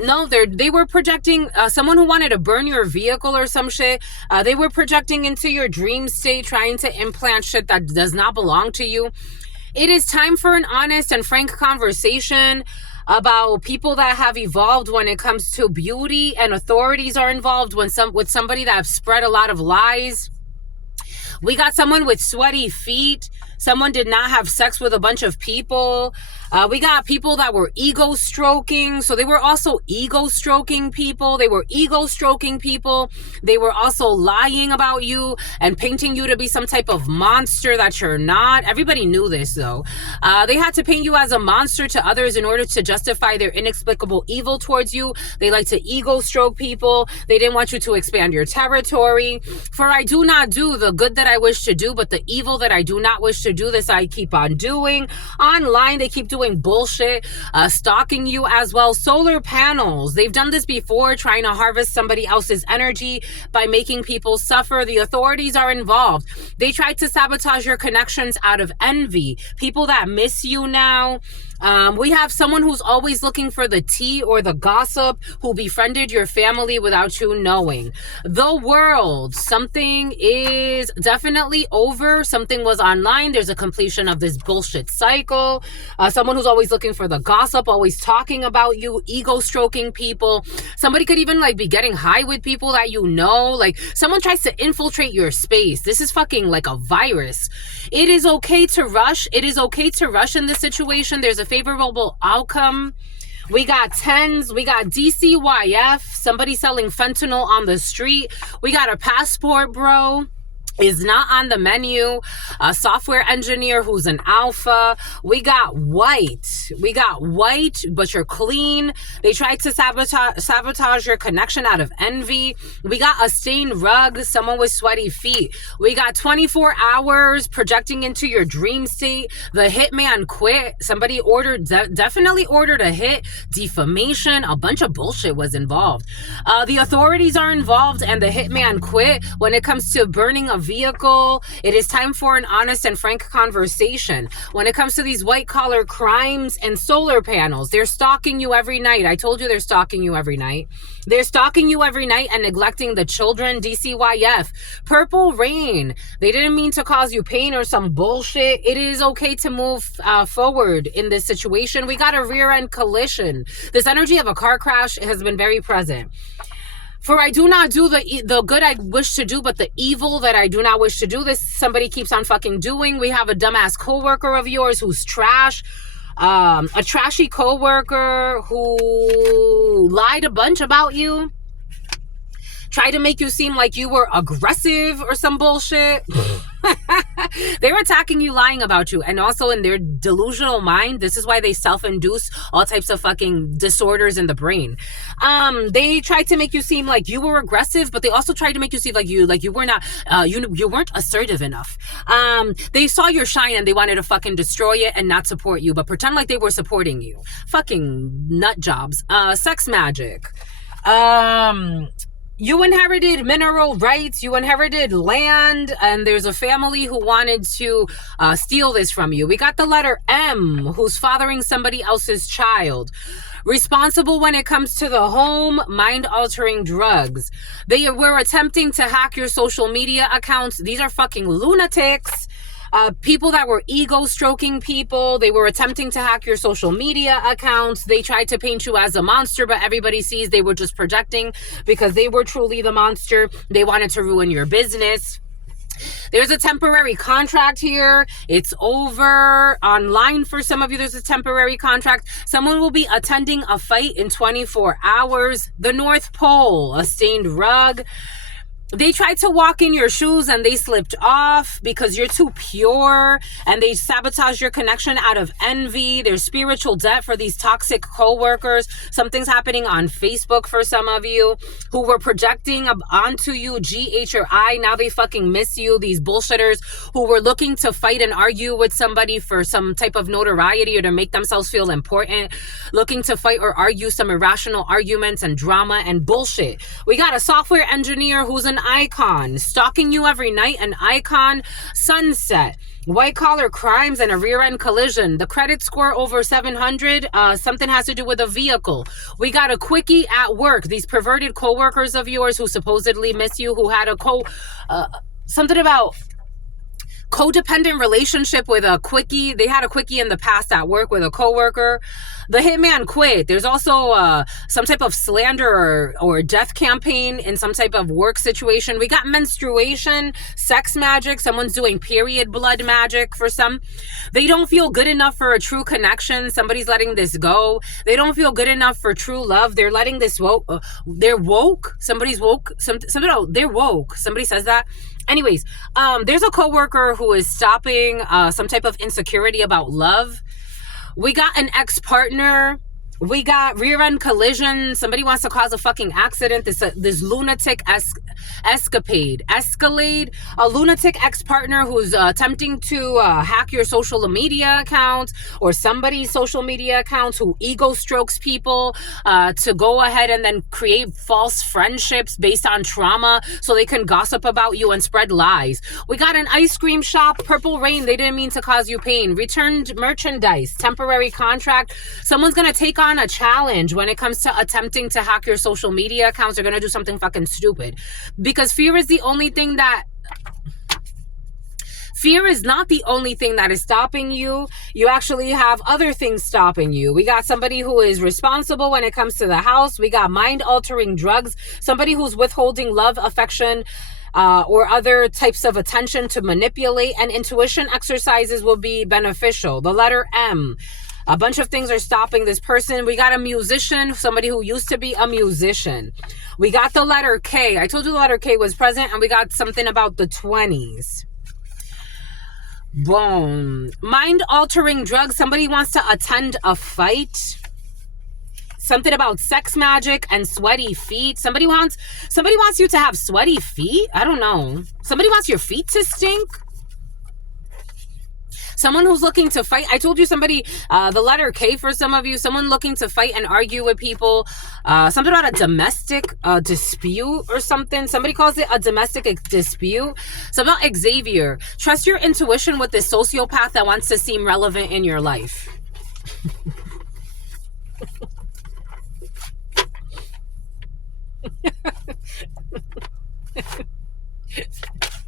No, they were projecting someone who wanted to burn your vehicle or some shit. They were projecting into your dream state, trying to implant shit that does not belong to you. It is time for an honest and frank conversation about people that have evolved when it comes to beauty, and authorities are involved with somebody that have spread a lot of lies. We got someone with sweaty feet. Someone did not have sex with a bunch of people. We got people that were ego stroking. So they were also ego stroking people. They were also lying about you and painting you to be some type of monster that you're not. Everybody knew this though. They had to paint you as a monster to others in order to justify their inexplicable evil towards you. They like to ego stroke people. They didn't want you to expand your territory. For I do not do the good that I wish to do, but the evil that I do not wish to do, this I keep on doing. Online, they keep doing bullshit, stalking you as well. Solar panels, they've done this before, trying to harvest somebody else's energy by making people suffer. The authorities are involved. They tried to sabotage your connections out of envy. People that miss you now, We have someone who's always looking for the tea or the gossip, who befriended your family without you knowing. The world, something is definitely over. Something was online. There's a completion of this bullshit cycle. Someone who's always looking for the gossip, always talking about you, ego stroking people. Somebody could even like be getting high with people that you know. Like someone tries to infiltrate your space. This is fucking like a virus. It is okay to rush. It is okay to rush in this situation. There's a favorable outcome. We got tens. We got DCYF. Somebody selling fentanyl on the street. We got a passport bro. Is not on the menu. A software engineer who's an alpha. We got white. But you're clean. They tried to sabotage your connection out of envy. We got a stained rug, someone with sweaty feet. We got 24 hours projecting into your dream state. The hitman quit. Somebody definitely ordered a hit. Defamation. A bunch of bullshit was involved. The authorities are involved and the hitman quit. When it comes to burning a vehicle, it is time for an honest and frank conversation. When it comes to these white collar crimes and solar panels, they're stalking you every night. I told you they're stalking you every night. They're stalking you every night and neglecting the children. DCYF. Purple rain. They didn't mean to cause you pain or some bullshit. It is okay to move forward in this situation. We got a rear end collision. This energy of a car crash has been very present. For I do not do the good I wish to do, but the evil that I do not wish to do. This somebody keeps on fucking doing. We have a dumbass coworker of yours who's trash. A trashy coworker who lied a bunch about you. Tried to make you seem like you were aggressive or some bullshit. They were attacking you, lying about you, and also in their delusional mind. This is why they self-induce all types of fucking disorders in the brain. They tried to make you seem like you were aggressive, but they also tried to make you seem like you were not you weren't assertive enough. They saw your shine and they wanted to fucking destroy it and not support you, but pretend like they were supporting you. Fucking nut jobs. Sex magic. You inherited mineral rights, you inherited land, and there's a family who wanted to steal this from you. We got the letter M, who's fathering somebody else's child. Responsible when it comes to the home, mind-altering drugs. They were attempting to hack your social media accounts. These are fucking lunatics. People that were ego-stroking people. They were attempting to hack your social media accounts. They tried to paint you as a monster, but everybody sees they were just projecting because they were truly the monster. They wanted to ruin your business. There's a temporary contract here. It's over. Online for some of you, there's a temporary contract. Someone will be attending a fight in 24 hours. The North Pole, a stained rug. They tried to walk in your shoes and they slipped off because you're too pure, and they sabotage your connection out of envy. There's spiritual debt for these toxic co-workers. Something's happening on Facebook for some of you who were projecting onto you GH or I. Now they fucking miss you. These bullshitters who were looking to fight and argue with somebody for some type of notoriety or to make themselves feel important, looking to fight or argue some irrational arguments and drama and bullshit. We got a software engineer who's an icon, stalking you every night, an icon. Sunset, white collar crimes, and a rear end collision. The credit score over 700. Something has to do with a vehicle. We got a quickie at work. These perverted co-workers of yours who supposedly miss you, who had a something about codependent relationship with a quickie. They had a quickie in the past at work with a coworker. The hitman quit. There's also some type of slander or death campaign in some type of work situation. We got menstruation, sex magic. Someone's doing period blood magic for some. They don't feel good enough for a true connection. Somebody's letting this go. They don't feel good enough for true love. They're letting this they're woke. Somebody's woke. They're woke. Somebody says that. Anyways, there's a coworker who is stopping some type of insecurity about love. We got an ex-partner We got rear-end collision. Somebody wants to cause a fucking accident. This lunatic escalade. A lunatic ex-partner who's attempting to hack your social media account or somebody's social media accounts, who ego strokes people to go ahead and then create false friendships based on trauma so they can gossip about you and spread lies. We got an ice cream shop, purple rain. They didn't mean to cause you pain. Returned merchandise, temporary contract. Someone's going to take on a challenge when it comes to attempting to hack your social media accounts. They're going to do something fucking stupid, because fear is not the only thing that is stopping you. You actually have other things stopping you. We got somebody who is responsible when it comes to the house. We got mind-altering drugs. Somebody who's withholding love, affection, or other types of attention to manipulate. And intuition exercises will be beneficial. The letter M. A bunch of things are stopping this person. We got a musician, somebody who used to be a musician. We got the letter K. I told you the letter K was present, and we got something about the 20s. Boom. Mind-altering drugs. Somebody wants to attend a fight. Something about sex magic and sweaty feet. Somebody wants you to have sweaty feet. I don't know. Somebody wants your feet to stink. Someone who's looking to fight. I told you somebody, the letter K for some of you, someone looking to fight and argue with people. Something about a domestic dispute or something. Somebody calls it a domestic dispute. Something about Xavier. Trust your intuition with this sociopath that wants to seem relevant in your life.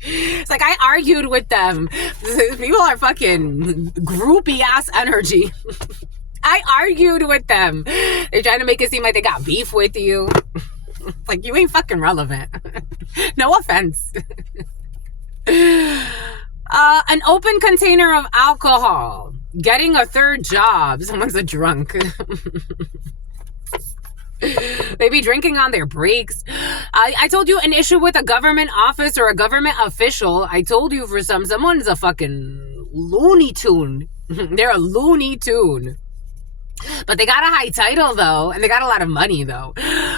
It's like I argued with them. People are fucking groupie ass energy. I argued with them. They're trying to make it seem like they got beef with you. Like, you ain't fucking relevant. No offense. An open container of alcohol. Getting a third job. Someone's a drunk. They be drinking on their breaks. I told you an issue with a government office or a government official. I told you for someone's a fucking Looney Tune. They're a Looney Tune. But they got a high title, though, and they got a lot of money, though.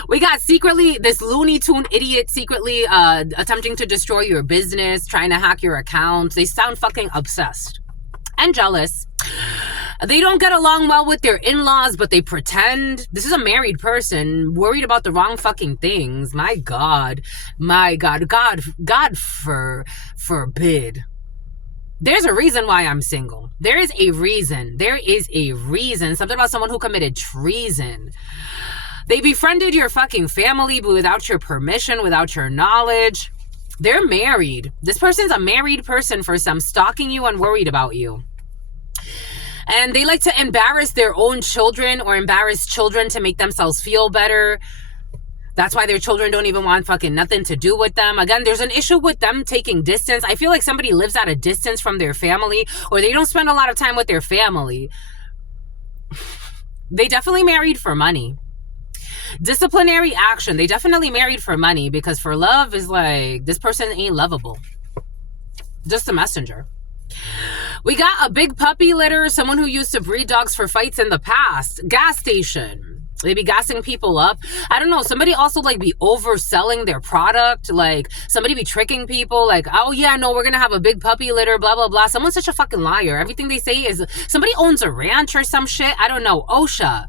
We got this Looney Tune idiot secretly attempting to destroy your business, trying to hack your account. They sound fucking obsessed and jealous. They don't get along well with their in-laws, but they pretend. This is a married person worried about the wrong fucking things. My God. God forbid. There's a reason why I'm single. There is a reason. Something about someone who committed treason. They befriended your fucking family, but without your permission, without your knowledge. They're married. This person's a married person for some, stalking you and worried about you. And they like to embarrass their own children or embarrass children to make themselves feel better. That's why their children don't even want fucking nothing to do with them. Again, there's an issue with them taking distance. I feel like somebody lives at a distance from their family, or they don't spend a lot of time with their family. They definitely married for money. Disciplinary action. They definitely married for money, because for love is like, this person ain't lovable. Just a messenger. We got a big puppy litter. Someone who used to breed dogs for fights in the past. Gas station. They be gassing people up. I don't know. Somebody also like be overselling their product. Like somebody be tricking people. Like, oh yeah, no, we're going to have a big puppy litter, blah, blah, blah. Someone's such a fucking liar. Everything they say is somebody owns a ranch or some shit. I don't know. OSHA.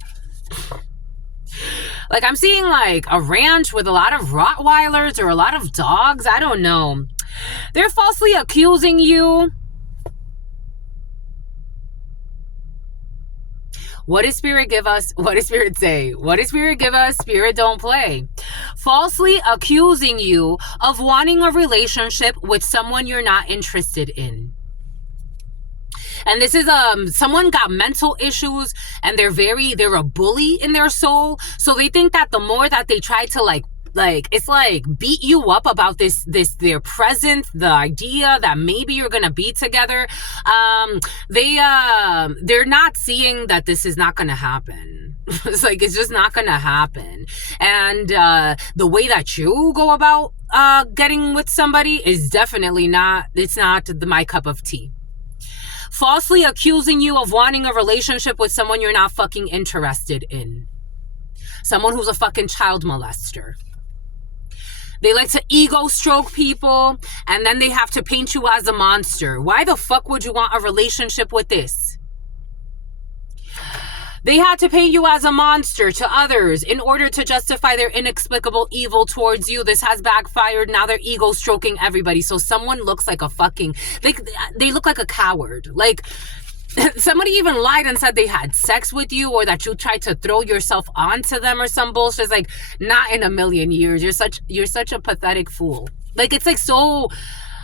Like I'm seeing like a ranch with a lot of Rottweilers or a lot of dogs. I don't know. They're falsely accusing you. What does Spirit give us? What does Spirit say? What does Spirit give us? Spirit don't play. Falsely accusing you of wanting a relationship with someone you're not interested in. And this is someone got mental issues and they're a bully in their soul. So they think that the more that they try to like it's like beat you up about their present, the idea that maybe you're gonna be together, they're not seeing that this is not gonna happen. It's like it's just not gonna happen. And the way that you go about getting with somebody is definitely not, it's not my cup of tea. falsely accusing you of wanting a relationship with someone you're not fucking interested in. Someone who's a fucking child molester. They like to ego stroke people, and then they have to paint you as a monster. Why the fuck would you want a relationship with this? They had to paint you as a monster to others in order to justify their inexplicable evil towards you. This has backfired. Now they're ego stroking everybody. So someone looks like a fucking... They look like a coward. Like... Somebody even lied and said they had sex with you, or that you tried to throw yourself onto them or some bullshit. It's like, not in a million years. You're such a pathetic fool. Like, it's like so...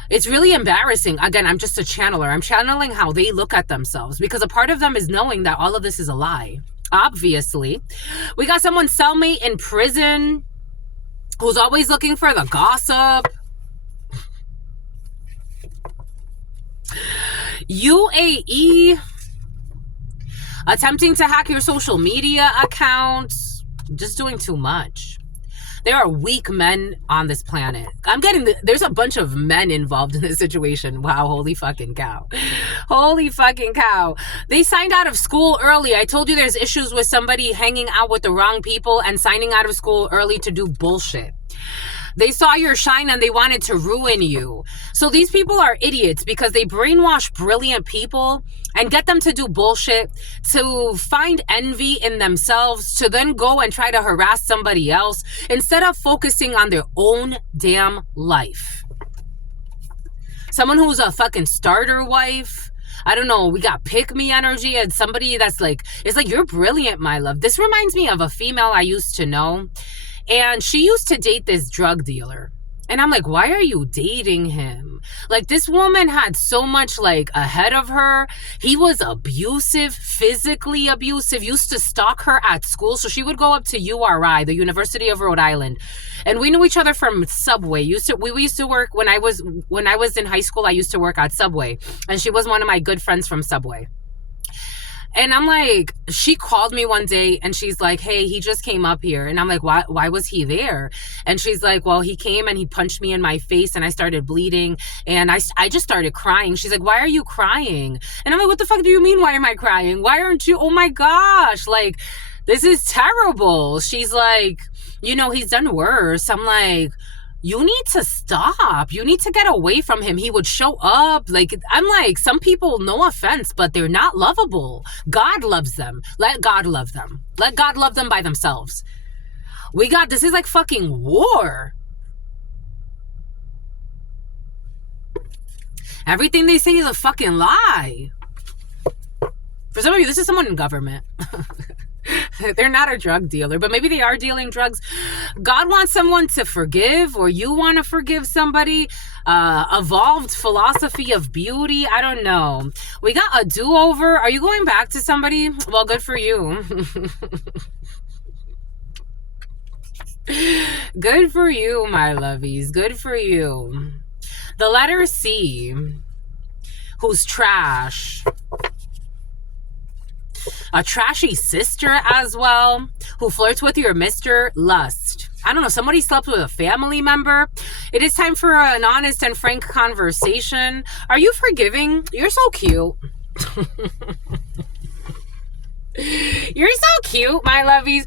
It's really embarrassing. Again, I'm just a channeler. I'm channeling how they look at themselves, because a part of them is knowing that all of this is a lie. Obviously. We got someone's cellmate in prison who's always looking for the gossip. UAE attempting to hack your social media accounts, just doing too much. There are weak men on this planet. There's a bunch of men involved in this situation. Wow, holy fucking cow. Holy fucking cow. They signed out of school early. I told you there's issues with somebody hanging out with the wrong people and signing out of school early to do bullshit. They saw your shine and they wanted to ruin you. So these people are idiots because they brainwash brilliant people and get them to do bullshit, to find envy in themselves, to then go and try to harass somebody else instead of focusing on their own damn life. Someone who's a fucking starter wife. I don't know, we got pick me energy and somebody that's like, it's like, you're brilliant, my love. This reminds me of a female I used to know. And she used to date this drug dealer. And I'm like, why are you dating him? Like, this woman had so much, like, ahead of her. He was abusive, physically abusive, used to stalk her at school. So she would go up to URI, the University of Rhode Island. And we knew each other from Subway. We used to work, when I was in high school, I used to work at Subway. And she was one of my good friends from Subway. And I'm like, she called me one day and she's like, hey, he just came up here. And I'm like, why was he there? And she's like, well, he came and he punched me in my face and I started bleeding. And I just started crying. She's like, why are you crying? And I'm like, what the fuck do you mean? Why am I crying? Why aren't you? Oh my gosh. Like, this is terrible. She's like, you know, he's done worse. I'm like, you need to stop. You need to get away from him. He would show up. Like, I'm like, some people, no offense, but they're not lovable. God loves them. Let God love them. Let God love them by themselves. This is like fucking war. Everything they say is a fucking lie. For some of you, this is someone in government. They're not a drug dealer, but maybe they are dealing drugs. God wants someone to forgive, or you want to forgive somebody. Evolved philosophy of beauty. I don't know. We got a do-over. Are you going back to somebody? Well, good for you. Good for you, my lovies. Good for you. The letter C, who's trash. A trashy sister as well, who flirts with your Mr. Lust. I don't know, somebody slept with a family member. It is time for an honest and frank conversation. Are you forgiving? You're so cute. You're so cute, my lovies.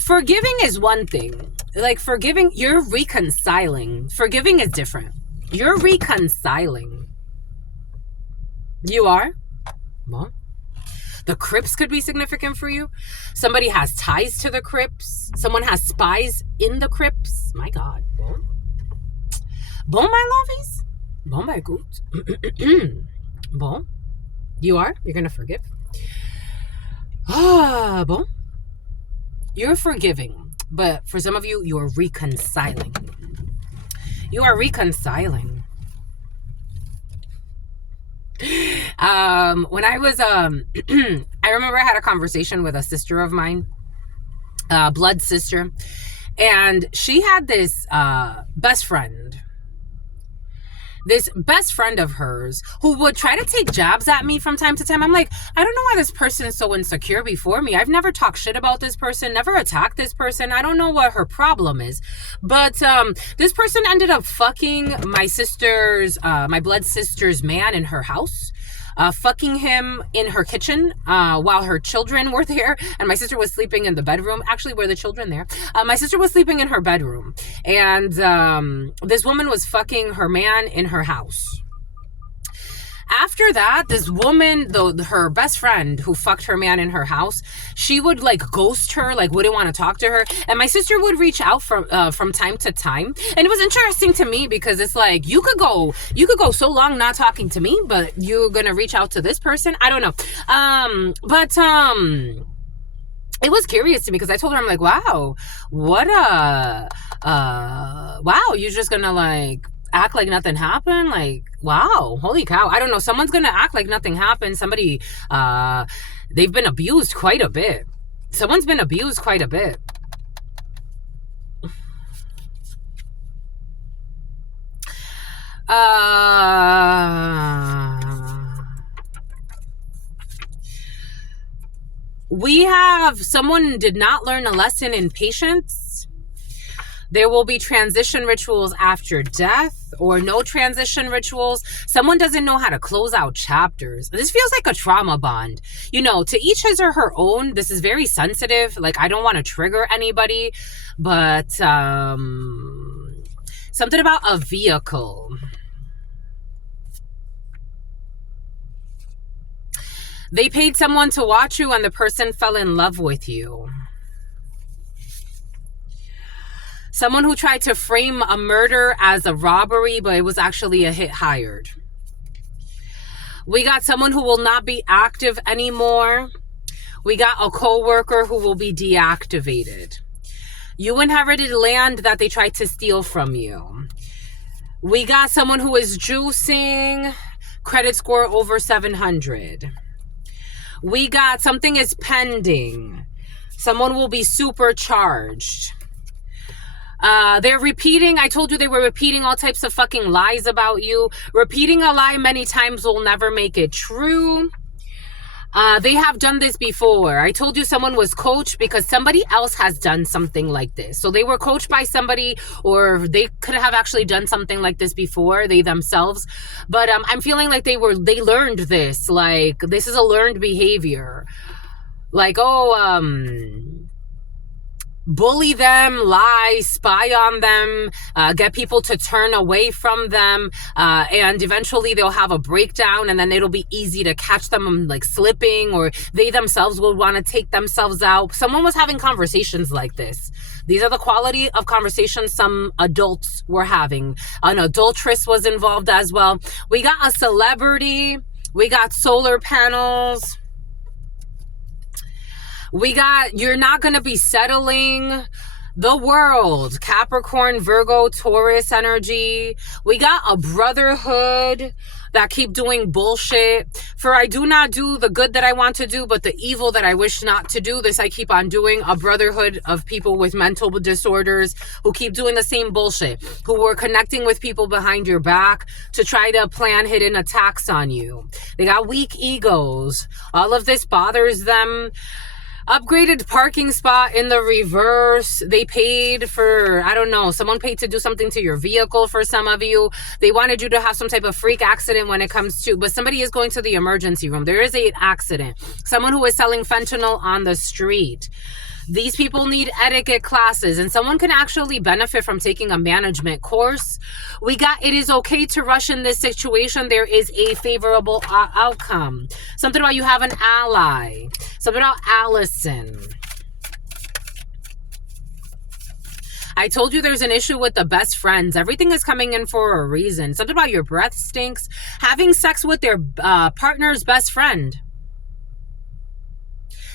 Forgiving is one thing. Like, forgiving, you're reconciling. Forgiving is different. You're reconciling. You are? Well, the Crips could be significant for you. Somebody has ties to the Crips. Someone has spies in the Crips. My God. Bon, bon, my lovies. Bon, my good. Bon. You are? You're going to forgive? Ah, bon. You're forgiving. But for some of you, you are reconciling. You are reconciling. When I was, I remember I had a conversation with a sister of mine, blood sister, and she had this, best friend of hers who would try to take jabs at me from time to time. I'm like, I don't know why this person is so insecure before me. I've never talked shit about this person, never attacked this person. I don't know what her problem is. But this person ended up fucking my blood sister's man in her house. fucking him in her kitchen while her children were there, and my sister was sleeping in the bedroom. Actually, were the children there? My sister was sleeping in her bedroom, and this woman was fucking her man in her house. After that, this woman, though, her best friend who fucked her man in her house, she would like ghost her, like wouldn't want to talk to her. And my sister would reach out from time to time. And it was interesting to me because it's like, you could go so long not talking to me, but you're going to reach out to this person. I don't know. It was curious to me because I told her, I'm like, wow, what wow, you're just going to like act like nothing happened? Like, wow, holy cow. I don't know. Someone's going to act like nothing happened. Somebody, they've been abused quite a bit. Someone's been abused quite a bit. We have someone did not learn a lesson in patience. There will be transition rituals after death or no transition rituals. Someone doesn't know how to close out chapters. This feels like a trauma bond. You know, to each his or her own. This is very sensitive. Like, I don't want to trigger anybody, but something about a vehicle. They paid someone to watch you and the person fell in love with you. Someone who tried to frame a murder as a robbery, but it was actually a hit hired. We got someone who will not be active anymore. We got a co-worker who will be deactivated. You inherited land that they tried to steal from you. We got someone who is juicing, credit score over 700. We got something is pending. Someone will be supercharged. They're repeating. I told you they were repeating all types of fucking lies about you. Repeating a lie many times will never make it true. They have done this before. I told you someone was coached because somebody else has done something like this. So they were coached by somebody, or they could have actually done something like this before, they themselves. But I'm feeling like they learned this. Like, this is a learned behavior. Like, bully them, lie, spy on them, get people to turn away from them, and eventually they'll have a breakdown, and then it'll be easy to catch them like slipping, or they themselves will want to take themselves out. Someone was having conversations like this. These are the quality of conversations some adults were having. An adulteress was involved as well. We got a celebrity. We got solar panels. We got, you're not going to be settling. The world, Capricorn, Virgo, Taurus energy. We got a brotherhood that keep doing bullshit. For I do not do the good that I want to do, but the evil that I wish not to do. This I keep on doing. A brotherhood of people with mental disorders who keep doing the same bullshit, who were connecting with people behind your back to try to plan hidden attacks on you. They got weak egos. All of this bothers them. Upgraded parking spot in the reverse. They paid for, I don't know, someone paid to do something to your vehicle for some of you. They wanted you to have some type of freak accident when it comes to, but somebody is going to the emergency room. There is an accident. Someone who is selling fentanyl on the street. These people need etiquette classes, and someone can actually benefit from taking a management course. We got, it is okay to rush in this situation. There is a favorable outcome. Something about you have an ally. Something about Allison. I told you there's an issue with the best friends. Everything is coming in for a reason. Something about your breath stinks. Having sex with their partner's best friend.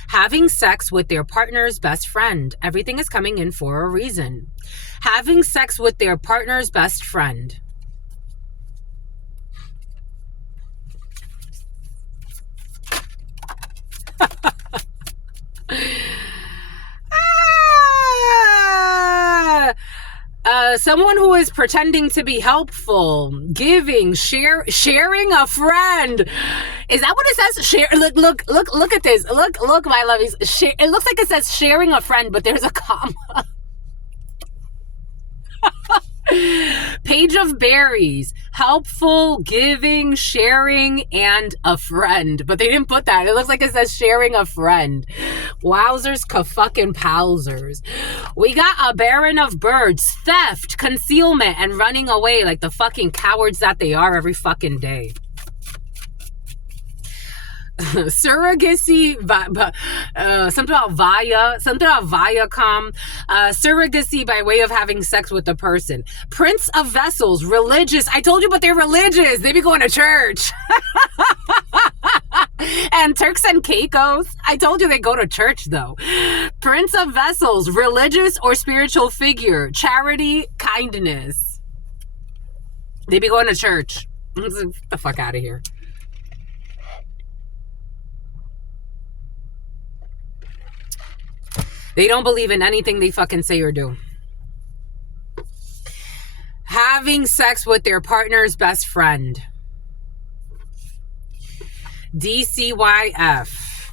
Having sex with their partner's best friend. Everything is coming in for a reason. Having sex with their partner's best friend. Someone who is pretending to be helpful, giving, sharing a friend. Is that what it says? Share. Look at this. Look, my lovies. It looks like it says sharing a friend, but there's a comma. Page of berries. helpful, giving, sharing, and a friend. But they didn't put that. It looks like it says sharing a friend. Wowzers ka-fucking powzers. We got a baron of birds, theft, concealment, and running away like the fucking cowards that they are every fucking day. Surrogacy, something about Viacom, surrogacy by way of having sex with the person. Prince of Vessels, religious. I told you, but they're religious. They be going to church. And Turks and Caicos. I told you they go to church, though. Prince of Vessels, religious or spiritual figure. Charity, kindness. They be going to church. Get the fuck out of here. They don't believe in anything they fucking say or do. Having sex with their partner's best friend. DCYF.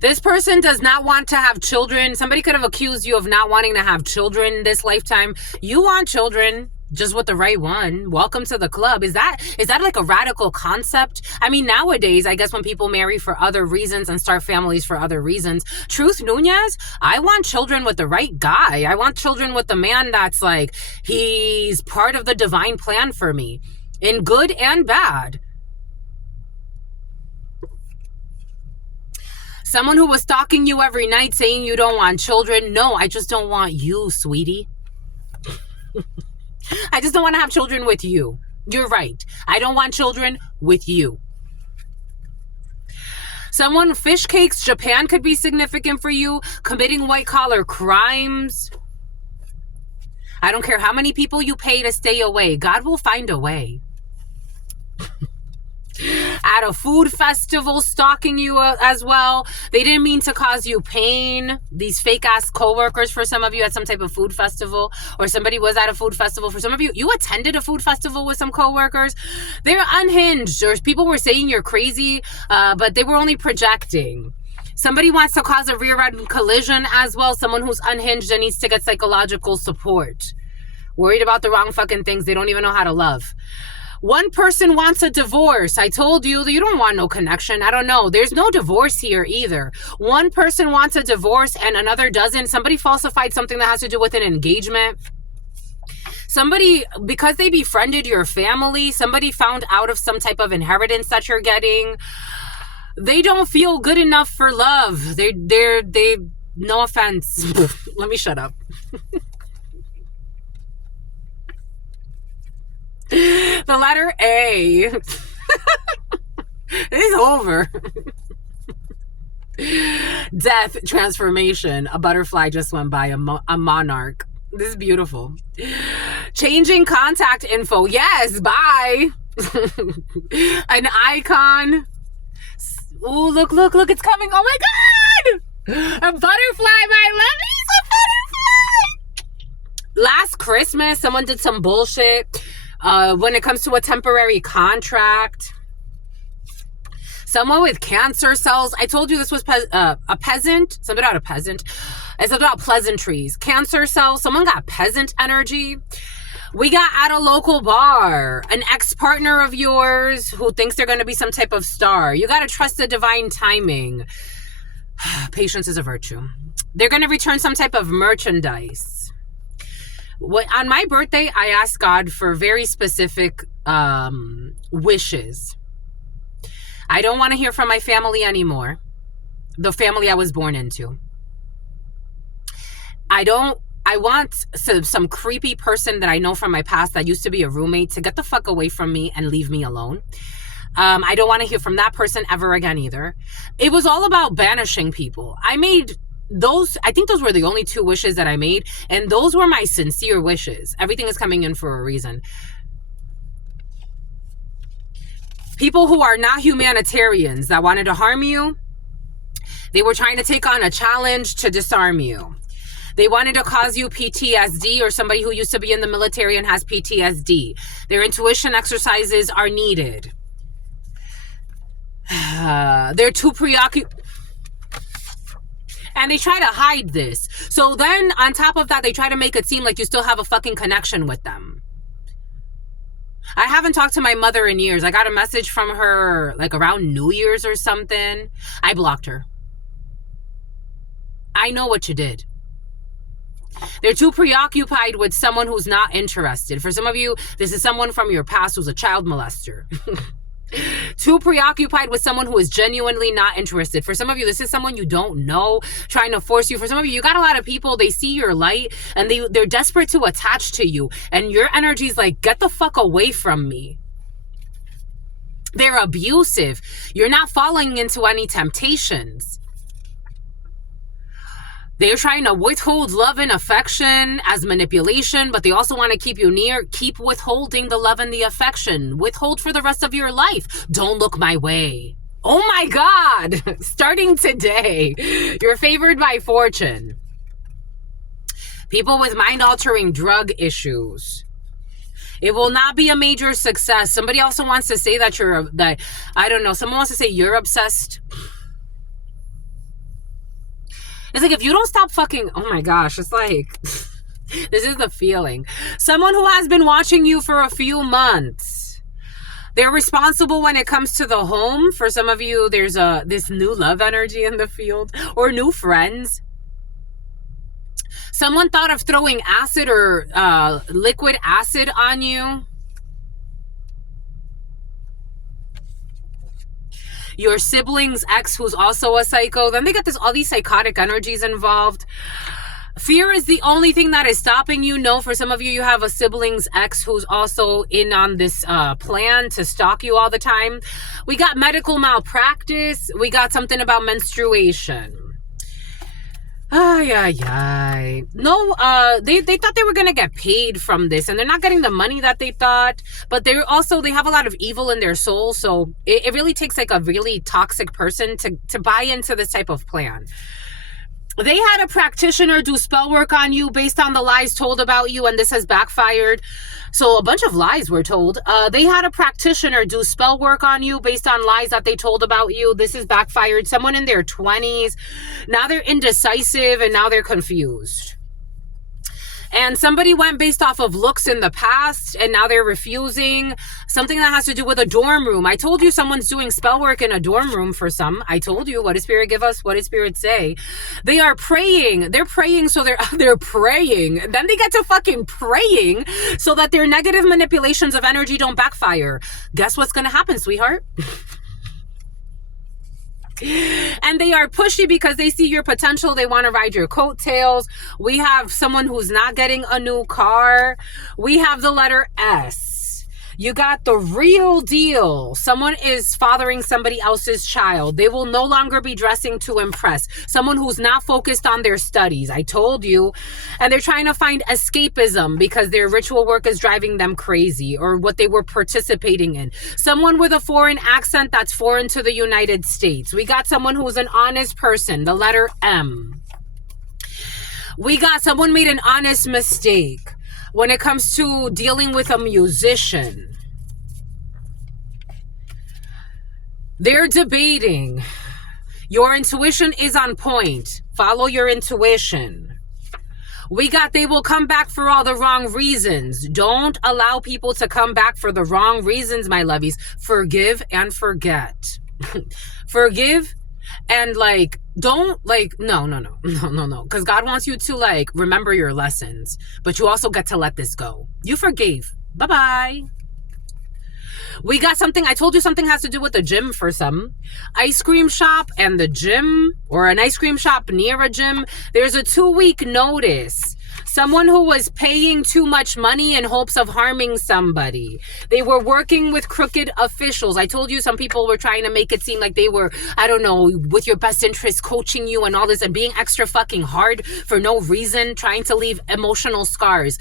This person does not want to have children. Somebody could have accused you of not wanting to have children this lifetime. You want children, just with the right one. Welcome to the club. Is that like a radical concept? I mean, nowadays, I guess when people marry for other reasons and start families for other reasons. Truth Nunez, I want children with the right guy. I want children with the man that's like, he's part of the divine plan for me, in good and bad. Someone who was stalking you every night saying you don't want children. No, I just don't want you, sweetie. I just don't want to have children with you. You're right. I don't want children with you. Someone, fish cakes, Japan could be significant for you. Committing white collar crimes. I don't care how many people you pay to stay away. God will find a way. At a food festival, stalking you as well. They didn't mean to cause you pain. These fake ass coworkers for some of you at some type of food festival, or somebody was at a food festival for some of you. You attended a food festival with some coworkers. They're unhinged, or people were saying you're crazy, but they were only projecting. Somebody wants to cause a rear-end collision as well. Someone who's unhinged and needs to get psychological support. Worried about the wrong fucking things. They don't even know how to love. One person wants a divorce. I told you that you don't want no connection. I don't know. There's no divorce here either. One person wants a divorce and another doesn't. Somebody falsified something that has to do with an engagement. Somebody, because they befriended your family, somebody found out of some type of inheritance that you're getting. They don't feel good enough for love. They no offense. Let me shut up. The letter A. It's over. Death, transformation. A butterfly just went by, a monarch. This is beautiful. Changing contact info. Yes, bye. An icon. Ooh, look, it's coming. Oh my God. A butterfly, my lovies, a butterfly. Last Christmas, someone did some bullshit. When it comes to a temporary contract. Someone with cancer cells. I told you this was a peasant. Something about a peasant. It's about pleasantries. Cancer cells. Someone got peasant energy. We got at a local bar. An ex-partner of yours who thinks they're going to be some type of star. You got to trust the divine timing. Patience is a virtue. They're going to return some type of merchandise. On my birthday, I asked God for very specific wishes. I don't want to hear from my family anymore. The family I was born into. I want some creepy person that I know from my past that used to be a roommate to get the fuck away from me and leave me alone. I don't want to hear from that person ever again either. It was all about banishing people. I think those were the only two wishes that I made, and those were my sincere wishes. Everything is coming in for a reason. People who are not humanitarians that wanted to harm you, they were trying to take on a challenge to disarm you. They wanted to cause you PTSD, or somebody who used to be in the military and has PTSD. Their intuition exercises are needed. They're too preoccupied. And they try to hide this. So then on top of that, they try to make it seem like you still have a fucking connection with them. I haven't talked to my mother in years. I got a message from her like around New Year's or something. I blocked her. I know what you did. They're too preoccupied with someone who's not interested. For some of you, this is someone from your past who's a child molester. Too preoccupied with someone who is genuinely not interested. For some of you, this is someone you don't know trying to force you. For some of you, you got a lot of people, they see your light and they're desperate to attach to you. And your energy's like, get the fuck away from me. They're abusive. You're not falling into any temptations. They're trying to withhold love and affection as manipulation, but they also want to keep you near. Keep withholding the love and the affection. Withhold for the rest of your life. Don't look my way. Oh my God. Starting today, you're favored by fortune. People with mind-altering drug issues. It will not be a major success. Somebody also wants to say that I don't know, someone wants to say you're obsessed. It's like, if you don't stop fucking, oh my gosh, it's like, this is the feeling. Someone who has been watching you for a few months. They're responsible when it comes to the home. For some of you, there's this new love energy in the field or new friends. Someone thought of throwing acid or liquid acid on you. Your sibling's ex who's also a psycho. Then they get all these psychotic energies involved. Fear is the only thing that is stopping you. No, for some of you, you have a sibling's ex who's also in on this plan to stalk you all the time. We got medical malpractice. We got something about menstruation. Ay, ay, ay. No, they thought they were going to get paid from this, and they're not getting the money that they thought, but they have a lot of evil in their soul, so it really takes like a really toxic person to buy into this type of plan. They had a practitioner do spell work on you based on the lies told about you, and this has backfired. So a bunch of lies were told. They had a practitioner do spell work on you based on lies that they told about you. This has backfired. Someone in their 20s. Now they're indecisive and now they're confused. And somebody went based off of looks in the past and now they're refusing. Something that has to do with a dorm room. I told you someone's doing spell work in a dorm room for some. I told you, what does Spirit give us? What does Spirit say? They are praying. They're praying, so they're praying. Then they get to fucking praying so that their negative manipulations of energy don't backfire. Guess what's going to happen, sweetheart? And they are pushy because they see your potential. They want to ride your coattails. We have someone who's not getting a new car. We have the letter S. You got the real deal. Someone is fathering somebody else's child. They will no longer be dressing to impress. Someone who's not focused on their studies. I told you. And they're trying to find escapism because their ritual work is driving them crazy, or what they were participating in. Someone with a foreign accent that's foreign to the United States. We got someone who's an honest person, the letter M. We got someone made an honest mistake when it comes to dealing with a musician. They're debating. Your intuition is on point. Follow your intuition. We got they will come back for all the wrong reasons. Don't allow people to come back for the wrong reasons, my lovies. Forgive and forget. Forgive and don't no. Because God wants you to remember your lessons. But you also get to let this go. You forgave. Bye-bye. We got something, I told you something has to do with the gym for some. Ice cream shop and the gym, or an ice cream shop near a gym. There's a 2-week notice. Someone who was paying too much money in hopes of harming somebody. They were working with crooked officials. I told you some people were trying to make it seem like they were, I don't know, with your best interest coaching you and all this and being extra fucking hard for no reason, trying to leave emotional scars.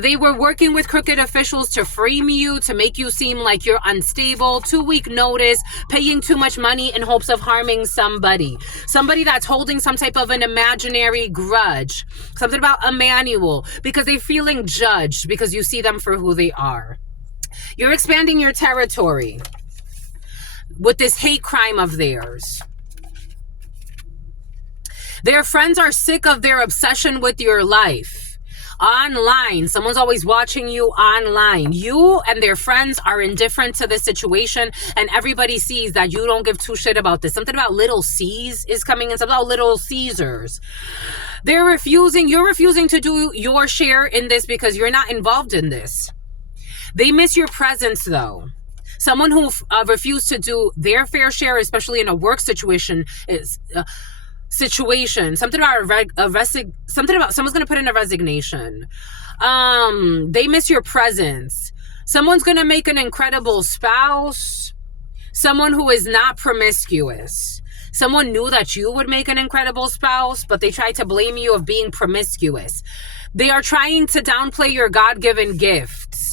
They were working with crooked officials to frame you, to make you seem like you're unstable. 2-week notice, paying too much money in hopes of harming somebody. Somebody that's holding some type of an imaginary grudge. Something about a manual, because they're feeling judged because you see them for who they are. You're expanding your territory with this hate crime of theirs. Their friends are sick of their obsession with your life. Online, someone's always watching you online. You and their friends are indifferent to this situation, and everybody sees that you don't give two shit about this. Something about little C's is coming in, something about little Caesars. You're refusing to do your share in this because you're not involved in this. They miss your presence though. Someone who refused to do their fair share, especially in a work situation, is something about someone's gonna put in a resignation. They miss your presence. Someone's gonna make an incredible spouse. Someone who is not promiscuous. Someone knew that you would make an incredible spouse, but they tried to blame you of being promiscuous. They are trying to downplay your God-given gifts.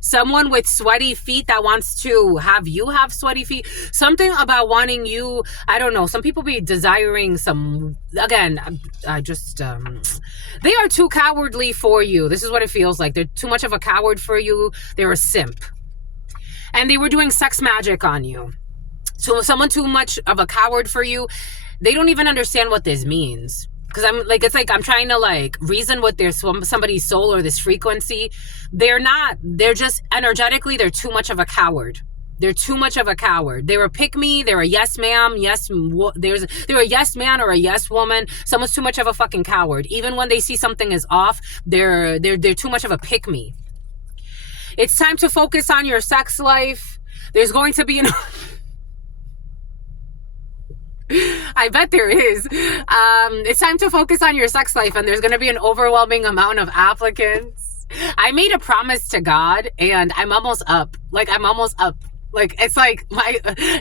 Someone with sweaty feet that wants to have you have sweaty feet. Something about wanting you, I don't know. Some people be desiring some, again, they are too cowardly for you. This is what it feels like. They're too much of a coward for you. They're a simp. And they were doing sex magic on you. So someone too much of a coward for you, they don't even understand what this means. Because I'm trying to reason with somebody's soul or this frequency. They're just energetically, they're too much of a coward. They're too much of a coward. They're a pick me. They're a yes ma'am. They're a yes man or a yes woman. Someone's too much of a fucking coward. Even when they see something is off, they're too much of a pick me. It's time to focus on your sex life. There's going to be I bet there is. It's time to focus on your sex life, and there's going to be an overwhelming amount of applicants. I made a promise to God, and I'm almost up.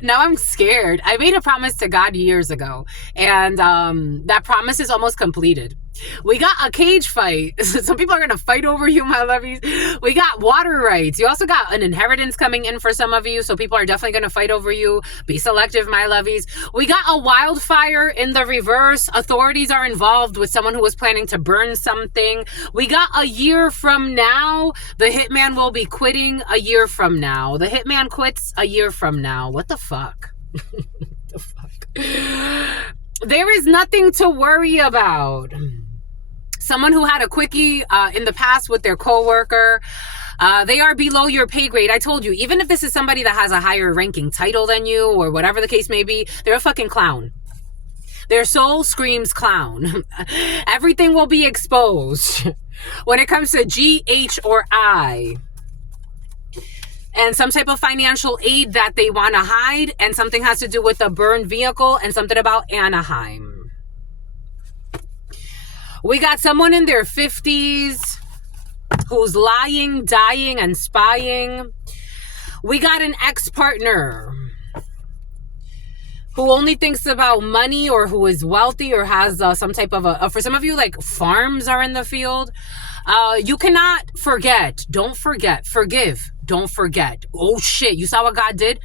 Now I'm scared. I made a promise to God years ago, and that promise is almost completed. We got a cage fight. Some people are going to fight over you, my lovies. We got water rights. You also got an inheritance coming in for some of you, so people are definitely going to fight over you. Be selective, my lovies. We got a wildfire in the reverse. Authorities are involved with someone who was planning to burn something. We got a year from now. The hitman will be quitting a year from now. The hitman quits a year from now. What the fuck? What the fuck? There is nothing to worry about. Someone who had a quickie in the past with their coworker, they are below your pay grade. I told you, even if this is somebody that has a higher ranking title than you or whatever the case may be, they're a fucking clown. Their soul screams clown. Everything will be exposed when it comes to G, H, or I. And some type of financial aid that they want to hide, and something has to do with a burned vehicle and something about Anaheim. We got someone in their 50s who's lying, dying, and spying. We got an ex-partner who only thinks about money, or who is wealthy, or has some type of for some of you, farms are in the field. You cannot forget. Don't forget. Forgive. Don't forget. Oh shit, you saw what God did?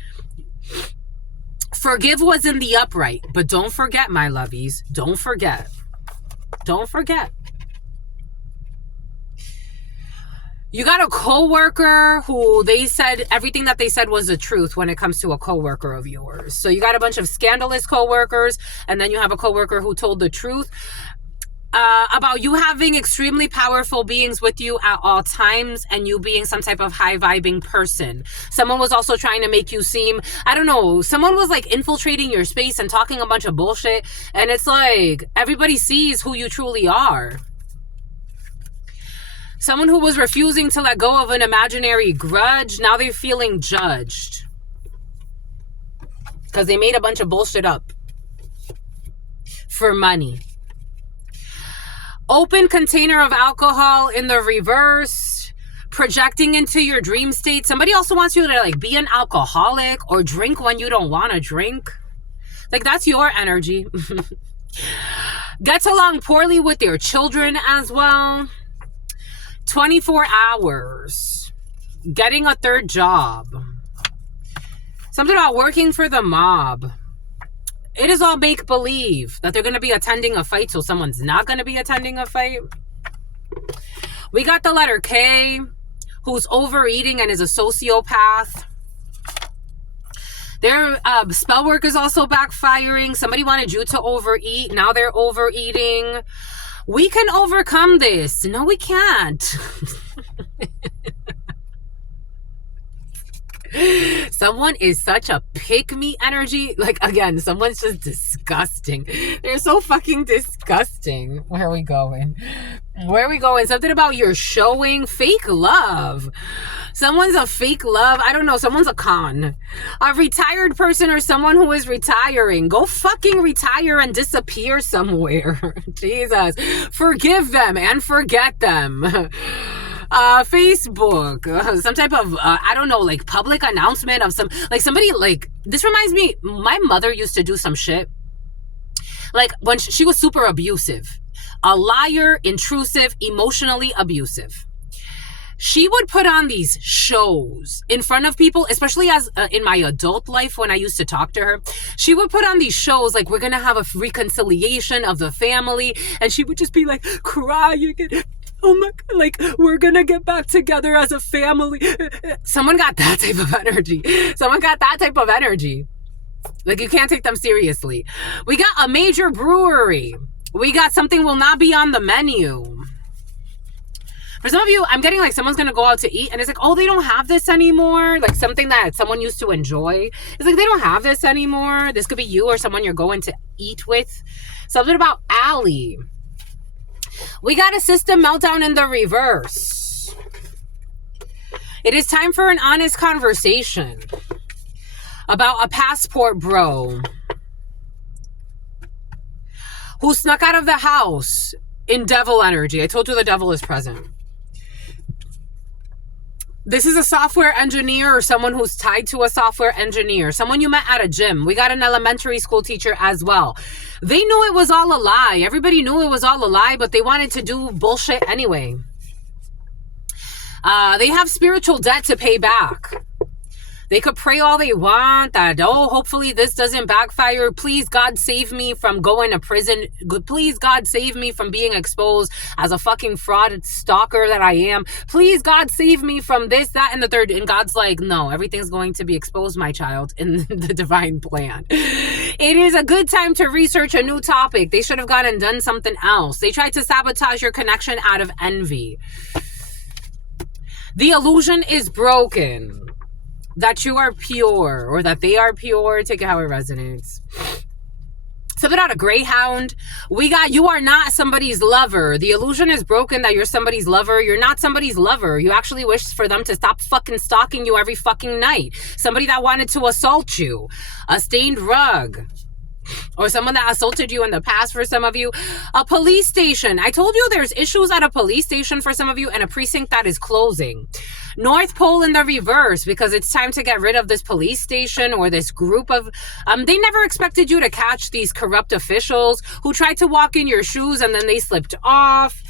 Forgive was in the upright, but don't forget, my lovies. Don't forget. Don't forget. You got a coworker who they said everything that they said was the truth when it comes to a coworker of yours. So you got a bunch of scandalous coworkers, and then you have a coworker who told the truth about you having extremely powerful beings with you at all times, and you being some type of high vibing person. Someone was also trying to make you seem, I don't know, someone was infiltrating your space and talking a bunch of bullshit, and it's everybody sees who you truly are. Someone who was refusing to let go of an imaginary grudge, now they're feeling judged because they made a bunch of bullshit up for money. Open container of alcohol in the reverse, projecting into your dream state. Somebody also wants you to be an alcoholic or drink when you don't want to drink. That's your energy. Gets along poorly with their children as well. 24 hours. Getting a third job. Something about working for the mob. It is all make-believe that they're going to be attending a fight, so someone's not going to be attending a fight. We got the letter K, who's overeating and is a sociopath. Their spell work is also backfiring. Somebody wanted you to overeat. Now they're overeating. We can overcome this. No, we can't. Someone is such a pick-me energy. Like, again, someone's just disgusting. They're so fucking disgusting. Where are we going? Where are we going? Something about you're showing fake love. Someone's a fake love. I don't know. Someone's a con. A retired person or someone who is retiring. Go fucking retire and disappear somewhere. Jesus. Forgive them and forget them. Facebook, some type of, I don't know, like public announcement of some, like somebody, like, this reminds me, my mother used to do some shit. Like when she was super abusive, a liar, intrusive, emotionally abusive. She would put on these shows in front of people, especially as in my adult life when I used to talk to her. She would put on these shows like, we're going to have a reconciliation of the family. And she would just be like, crying. Oh my God, like, we're going to get back together as a family. Someone got that type of energy. Someone got that type of energy. Like, you can't take them seriously. We got a major brewery. We got something will not be on the menu. For some of you, I'm getting like someone's going to go out to eat and it's like, oh, they don't have this anymore. Like something that someone used to enjoy. It's like, they don't have this anymore. This could be you or someone you're going to eat with. Something about Allie. We got a system meltdown in the reverse. It is time for an honest conversation about a passport bro who snuck out of the house in devil energy. I told you the devil is present. This is a software engineer or someone who's tied to a software engineer. Someone you met at a gym. We got an elementary school teacher as well. They knew it was all a lie. Everybody knew it was all a lie, but they wanted to do bullshit anyway. They have spiritual debt to pay back. They could pray all they want that, oh, hopefully this doesn't backfire. Please, God, save me from going to prison. Please, God, save me from being exposed as a fucking fraud stalker that I am. Please, God, save me from this, that, and the third. And God's like, no, everything's going to be exposed, my child, in the divine plan. It is a good time to research a new topic. They should have gone and done something else. They tried to sabotage your connection out of envy. The illusion is broken. That you are pure or that they are pure. Take it how it resonates. Something about a greyhound. We got, you are not somebody's lover. The illusion is broken that you're somebody's lover. You're not somebody's lover. You actually wish for them to stop fucking stalking you every fucking night. Somebody that wanted to assault you. A stained rug. Or someone that assaulted you in the past for some of you. A police station. I told you there's issues at a police station for some of you and a precinct that is closing. North Pole in the reverse because it's time to get rid of this police station or this group of... they never expected you to catch these corrupt officials who tried to walk in your shoes and then they slipped off.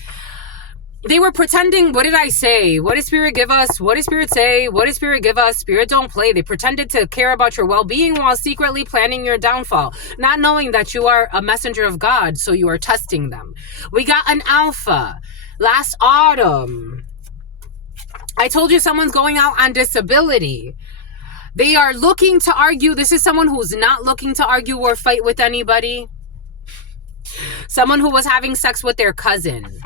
They were pretending, what did I say? What did Spirit give us? What did Spirit say? What did Spirit give us? Spirit don't play. They pretended to care about your well-being while secretly planning your downfall, not knowing that you are a messenger of God, so you are testing them. We got an alpha. Last autumn, I told you someone's going out on disability. They are looking to argue. This is someone who's not looking to argue or fight with anybody. Someone who was having sex with their cousin.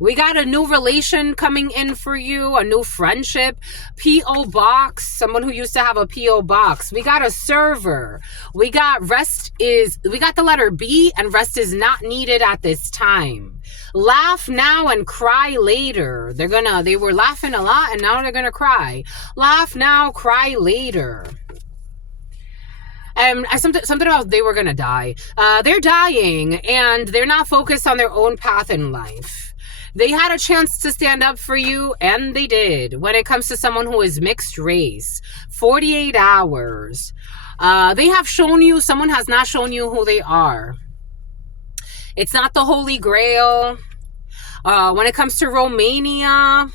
We got a new relation coming in for you, a new friendship, P.O. box, someone who used to have a P.O. box. We got a server. We got we got the letter B and rest is not needed at this time. Laugh now and cry later. They were laughing a lot and now they're going to cry. Laugh now, cry later. Something about they were going to die. They're dying and they're not focused on their own path in life. They had a chance to stand up for you, and they did. When it comes to someone who is mixed race, 48 hours. They have shown you, someone has not shown you who they are. It's not the Holy Grail. When it comes to Romania,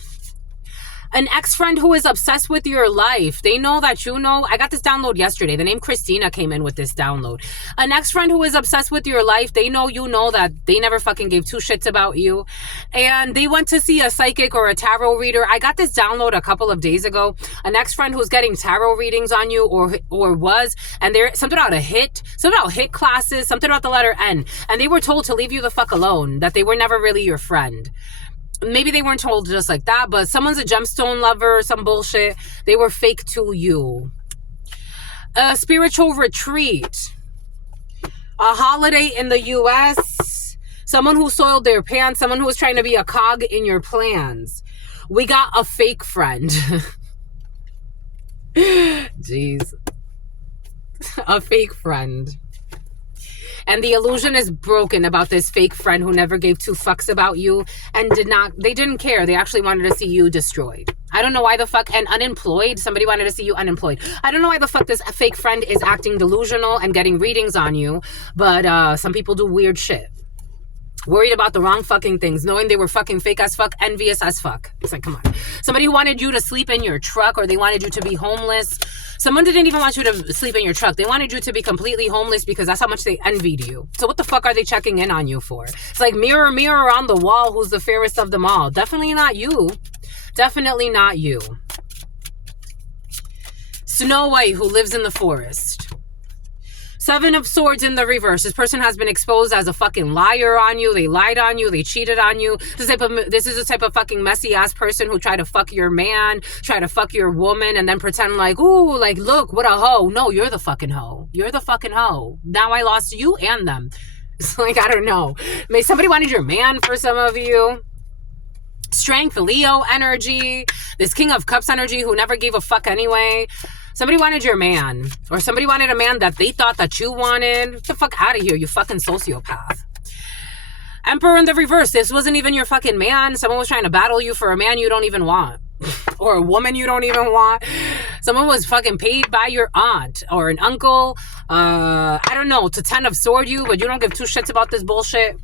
An ex-friend who is obsessed with your life. They know that you know. I got this download yesterday. The name Christina came in with this download. An ex-friend who is obsessed with your life. They know you know that they never fucking gave two shits about you. And they went to see a psychic or a tarot reader. I got this download a couple of days ago. An ex-friend who's getting tarot readings on you or was. And they're something about hit classes, something about the letter N. And they were told to leave you the fuck alone. That they were never really your friend. Maybe they weren't told just like that, but someone's a gemstone lover, some bullshit. They were fake to you. A spiritual retreat. A holiday in the U.S. Someone who soiled their pants. Someone who was trying to be a cog in your plans. We got a fake friend. Jeez. A fake friend. And the illusion is broken about this fake friend who never gave two fucks about you and they didn't care. They actually wanted to see you destroyed. I don't know why the fuck, and unemployed. Somebody wanted to see you unemployed. I don't know why the fuck this fake friend is acting delusional and getting readings on you. But some people do weird shit. Worried about the wrong fucking things, knowing they were fucking fake as fuck, envious as fuck. It's like, come on. Somebody who wanted you to sleep in your truck, or they wanted you to be homeless. Someone didn't even want you to sleep in your truck. They wanted you to be completely homeless because that's how much they envied you. So what the fuck are they checking in on you for? It's like, mirror, mirror on the wall, who's the fairest of them all? Definitely not you. Definitely not you. Snow White, who lives in the forest. Seven of Swords in the reverse. This person has been exposed as a fucking liar on you. They lied on you. They cheated on you. This is the type of fucking messy ass person who tried to fuck your man, try to fuck your woman, and then pretend like, ooh, like, look, what a hoe. No, you're the fucking hoe. You're the fucking hoe. Now I lost you and them. It's like, I don't know. Maybe somebody wanted your man for some of you. Strength, Leo energy. This King of Cups energy who never gave a fuck anyway. Somebody wanted your man, or somebody wanted a man that they thought that you wanted. Get the fuck out of here, you fucking sociopath. Emperor in the reverse. This wasn't even your fucking man. Someone was trying to battle you for a man you don't even want. Or a woman you don't even want. Someone was fucking paid by your aunt or an uncle. I don't know, to 10 of sword you, but you don't give two shits about this bullshit.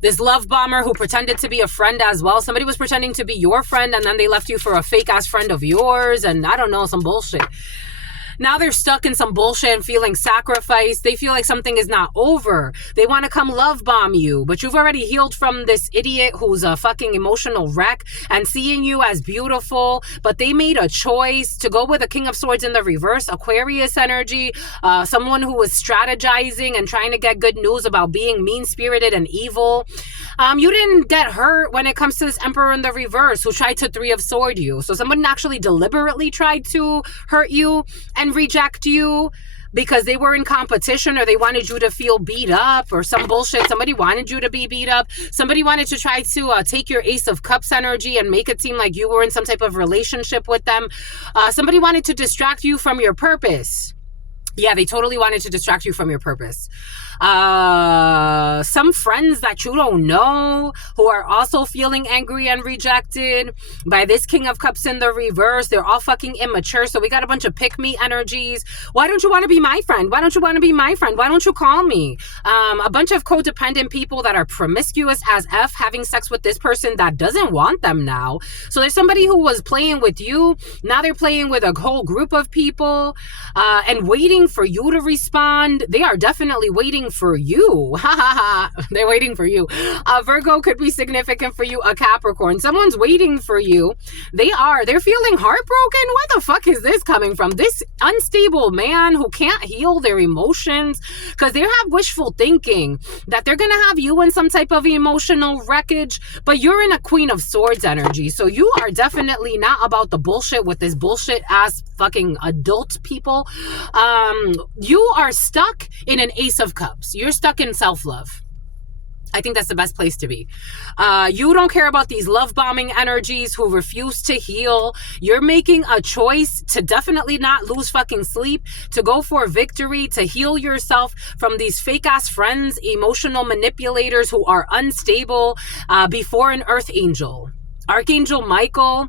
This love bomber who pretended to be a friend as well. Somebody was pretending to be your friend and then they left you for a fake ass friend of yours. And I don't know, some bullshit. Now they're stuck in some bullshit and feeling sacrificed. They feel like something is not over. They want to come love bomb you, but you've already healed from this idiot who's a fucking emotional wreck and seeing you as beautiful. But they made a choice to go with a King of Swords in the reverse, Aquarius energy, someone who was strategizing and trying to get good news about being mean-spirited and evil. You didn't get hurt when it comes to this Emperor in the reverse who tried to 3 of Sword you. So someone actually deliberately tried to hurt you and reject you because they were in competition or they wanted you to feel beat up or some bullshit. Somebody wanted you to be beat up. Somebody wanted to try to take your Ace of Cups energy and make it seem like you were in some type of relationship with them. Somebody wanted to distract you from your purpose. Yeah, they totally wanted to distract you from your purpose. Some friends that you don't know who are also feeling angry and rejected by this King of Cups in the reverse. They're all fucking immature. So we got a bunch of pick-me energies. Why don't you want to be my friend? Why don't you want to be my friend? Why don't you call me? A bunch of codependent people that are promiscuous as F having sex with this person that doesn't want them now. So there's somebody who was playing with you. Now they're playing with a whole group of people and waiting for you to respond. They are definitely waiting for you. They're waiting for you. Virgo could be significant for you. A Capricorn. Someone's waiting for you. They're feeling heartbroken. Where the fuck is this coming from? This unstable man who can't heal their emotions because they have wishful thinking that they're gonna have you in some type of emotional wreckage, but you're in a Queen of Swords energy. So you are definitely not about the bullshit with this bullshit ass fucking adult people. You are stuck in an Ace of Cups. You're stuck in self-love. I think that's the best place to be. You don't care about these love bombing energies who refuse to heal. You're making a choice to definitely not lose fucking sleep, to go for victory, to heal yourself from these fake ass friends, emotional manipulators who are unstable before an earth angel. Archangel Michael.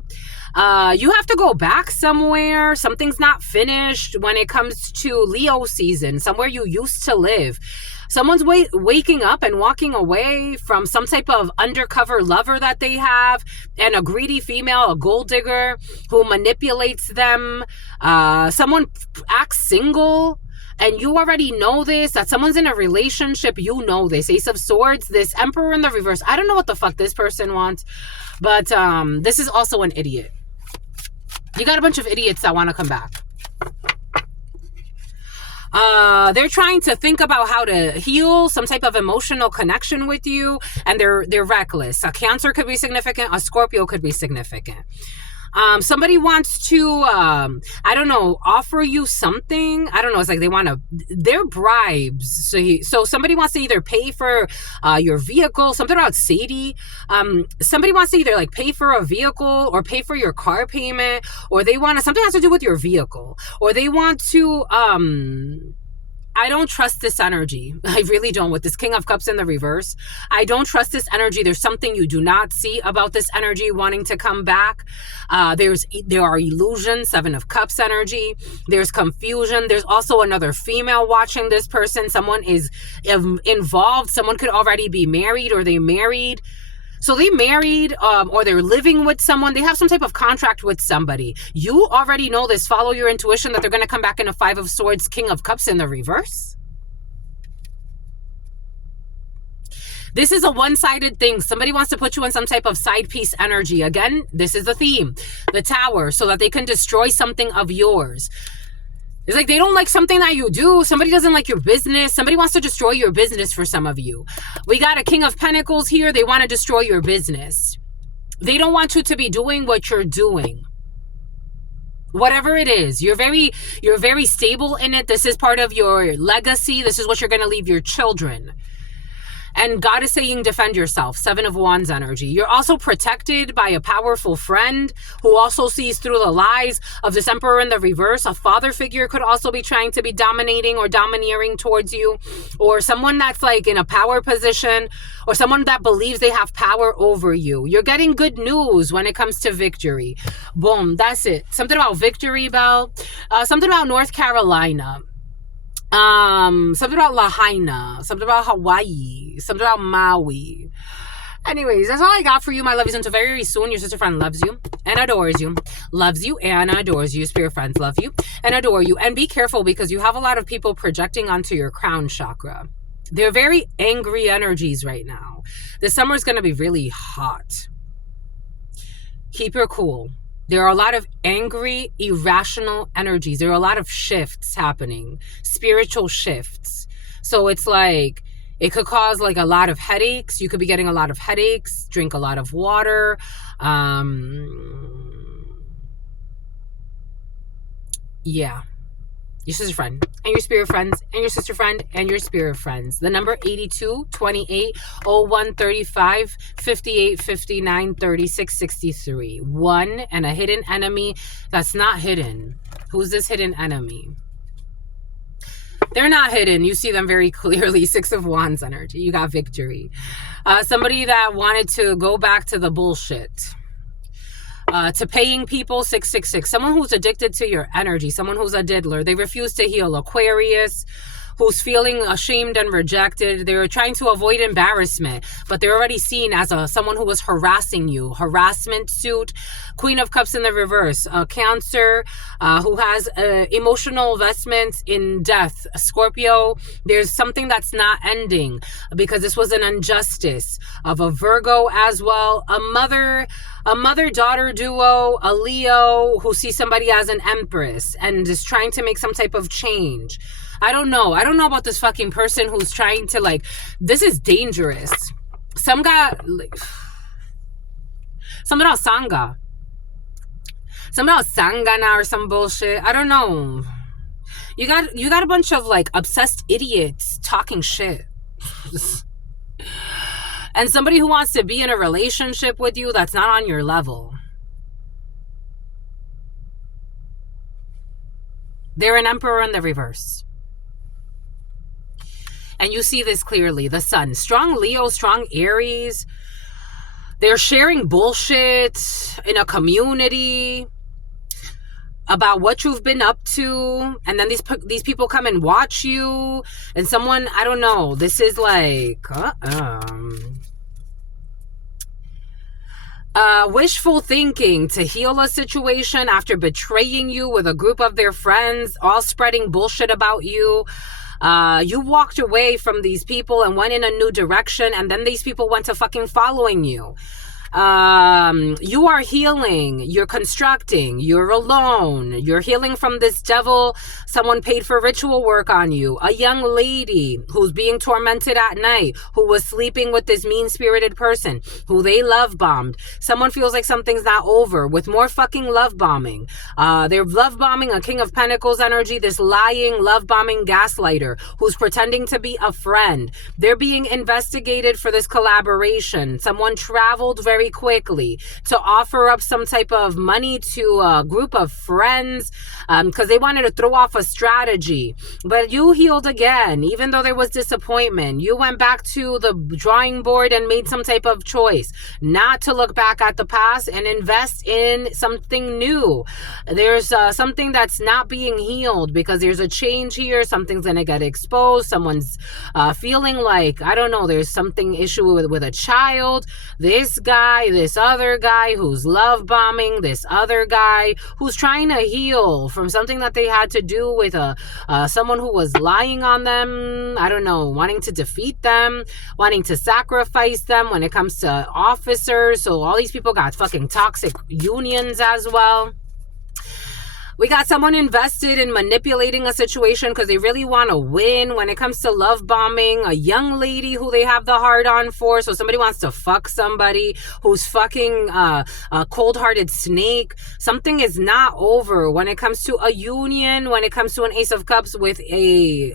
You have to go back somewhere. Something's not finished when it comes to Leo season, somewhere you used to live. Someone's waking up and walking away from some type of undercover lover that they have, and a greedy female, a gold digger who manipulates them. Someone acts single, and you already know this, that someone's in a relationship. You know this. Ace of Swords, this Emperor in the reverse. I don't know what the fuck this person wants, but this is also an idiot. You got a bunch of idiots that want to come back. They're trying to think about how to heal some type of emotional connection with you, and they're reckless. A Cancer could be significant. A Scorpio could be significant. Somebody wants to, I don't know, offer you something. I don't know. It's like they're bribes. So somebody wants to either pay for your vehicle, something about Sadie. Somebody wants to either like pay for a vehicle or pay for your car payment, or something has to do with your vehicle, or they want to, I don't trust this energy. I really don't. With this King of Cups in the reverse, I don't trust this energy. There's something you do not see about this energy wanting to come back. There are illusions, Seven of Cups energy. There's confusion. There's also another female watching this person. Someone is involved. Someone could already be married, or they married. So they married, or they're living with someone. They have some type of contract with somebody. You already know this. Follow your intuition that they're going to come back in a Five of Swords, King of Cups in the reverse. This is a one-sided thing. Somebody wants to put you in some type of side piece energy. Again, this is the theme. The Tower, so that they can destroy something of yours. It's like they don't like something that you do. Somebody doesn't like your business. Somebody wants to destroy your business for some of you. We got a King of Pentacles here. They want to destroy your business. They don't want you to be doing what you're doing. Whatever it is, you're very stable in it. This is part of your legacy. This is what you're going to leave your children. And God is saying, defend yourself. Seven of Wands energy. You're also protected by a powerful friend who also sees through the lies of this Emperor in the reverse. A father figure could also be trying to be dominating or domineering towards you, or someone that's like in a power position, or someone that believes they have power over you. You're getting good news when it comes to victory. Boom. That's it. Something about victory, Belle. Something about North Carolina. Something about Lahaina, something about Hawaii, something about Maui. Anyways, that's all I got for you, my lovies. Until very soon. Your sister friend loves you and adores you. Loves you and adores you. Spirit friends love you and adore you. And be careful, because you have a lot of people projecting onto your crown chakra. They're very angry energies right now. This summer is going to be really hot. Keep your cool. There are a lot of angry, irrational energies. There are a lot of shifts happening, spiritual shifts. So it's like, it could cause like a lot of headaches. You could be getting a lot of headaches. Drink a lot of water. Yeah. Your sister friend and your spirit friends and your sister friend and your spirit friends. The number 82 28 01 35 58 59 36 63. 1 and a hidden enemy that's not hidden. Who's this hidden enemy? They're not hidden. You see them very clearly. Six of Wands energy. You got victory. Somebody that wanted to go back to the bullshit. To paying people, 666. Someone who's addicted to your energy. Someone who's a diddler. They refuse to heal. Aquarius, who's feeling ashamed and rejected. They're trying to avoid embarrassment, but they're already seen as someone who was harassing you. Harassment suit. Queen of Cups in the reverse. Cancer, who has emotional investments in death. Scorpio, there's something that's not ending because this was an injustice. Of a Virgo as well. A mother-daughter duo. A Leo who sees somebody as an empress and is trying to make some type of change. I don't know. I don't know about this fucking person who's trying to like, this is dangerous. Some guy, like, something about Sangha. Something about Sangana or some bullshit. I don't know. You got a bunch of like obsessed idiots talking shit. And somebody who wants to be in a relationship with you that's not on your level. They're an Emperor in the reverse. And you see this clearly. The Sun. Strong Leo, strong Aries. They're sharing bullshit in a community. about what you've been up to, and then these people come and watch you, and someone, I don't know, this is like wishful thinking to heal a situation after betraying you with a group of their friends, all spreading bullshit about you. You walked away from these people and went in a new direction, and then these people went to fucking following you. You are healing, you're constructing, you're alone, you're healing from this devil. Someone paid for ritual work on you. A young lady who's being tormented at night, who was sleeping with this mean-spirited person who they love bombed. Someone feels like something's not over with more fucking love bombing. They're love bombing a King of Pentacles energy, this lying love bombing gaslighter who's pretending to be a friend. They're being investigated for this collaboration. Someone traveled very quickly to offer up some type of money to a group of friends because they wanted to throw off a strategy. But you healed again, even though there was disappointment. You went back to the drawing board and made some type of choice not to look back at the past and invest in something new. There's something that's not being healed because there's a change here. Something's going to get exposed. Someone's feeling like, I don't know, there's something issue with a child. This guy, this other guy who's love bombing, this other guy who's trying to heal from something that they had to do with someone who was lying on them. I don't know, wanting to defeat them, wanting to sacrifice them when it comes to officers. So all these people got fucking toxic unions as well. We got someone invested in manipulating a situation because they really want to win when it comes to love bombing. A young lady who they have the heart on for. So somebody wants to fuck somebody who's fucking a cold-hearted snake. Something is not over when it comes to a union, when it comes to an Ace of Cups with a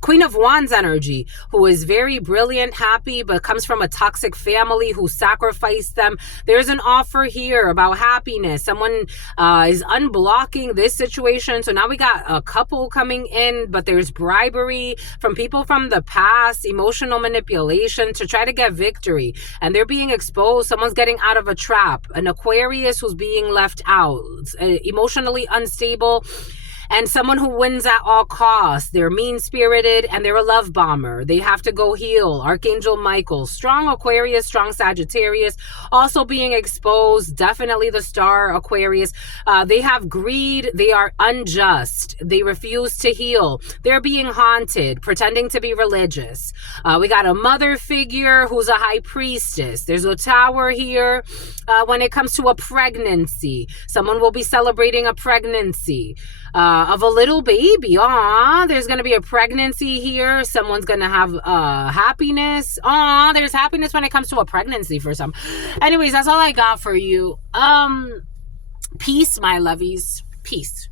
Queen of Wands energy, who is very brilliant, happy, but comes from a toxic family who sacrificed them. There's an offer here about happiness. Someone is unblocking this situation. So now we got a couple coming in, but there's bribery from people from the past, emotional manipulation to try to get victory. And they're being exposed. Someone's getting out of a trap. An Aquarius who's being left out, emotionally unstable. And someone who wins at all costs. They're mean-spirited and they're a love bomber. They have to go heal. Archangel Michael. Strong Aquarius, strong Sagittarius. Also being exposed. Definitely the star Aquarius. They have greed. They are unjust. They refuse to heal. They're being haunted, pretending to be religious. We got a mother figure who's a high priestess. There's a tower here. When it comes to a pregnancy, someone will be celebrating a pregnancy. Of a little baby. There's going to be a pregnancy here. Someone's going to have happiness. There's happiness when it comes to a pregnancy for some. Anyways, that's all I got for you. Peace, my lovies. Peace.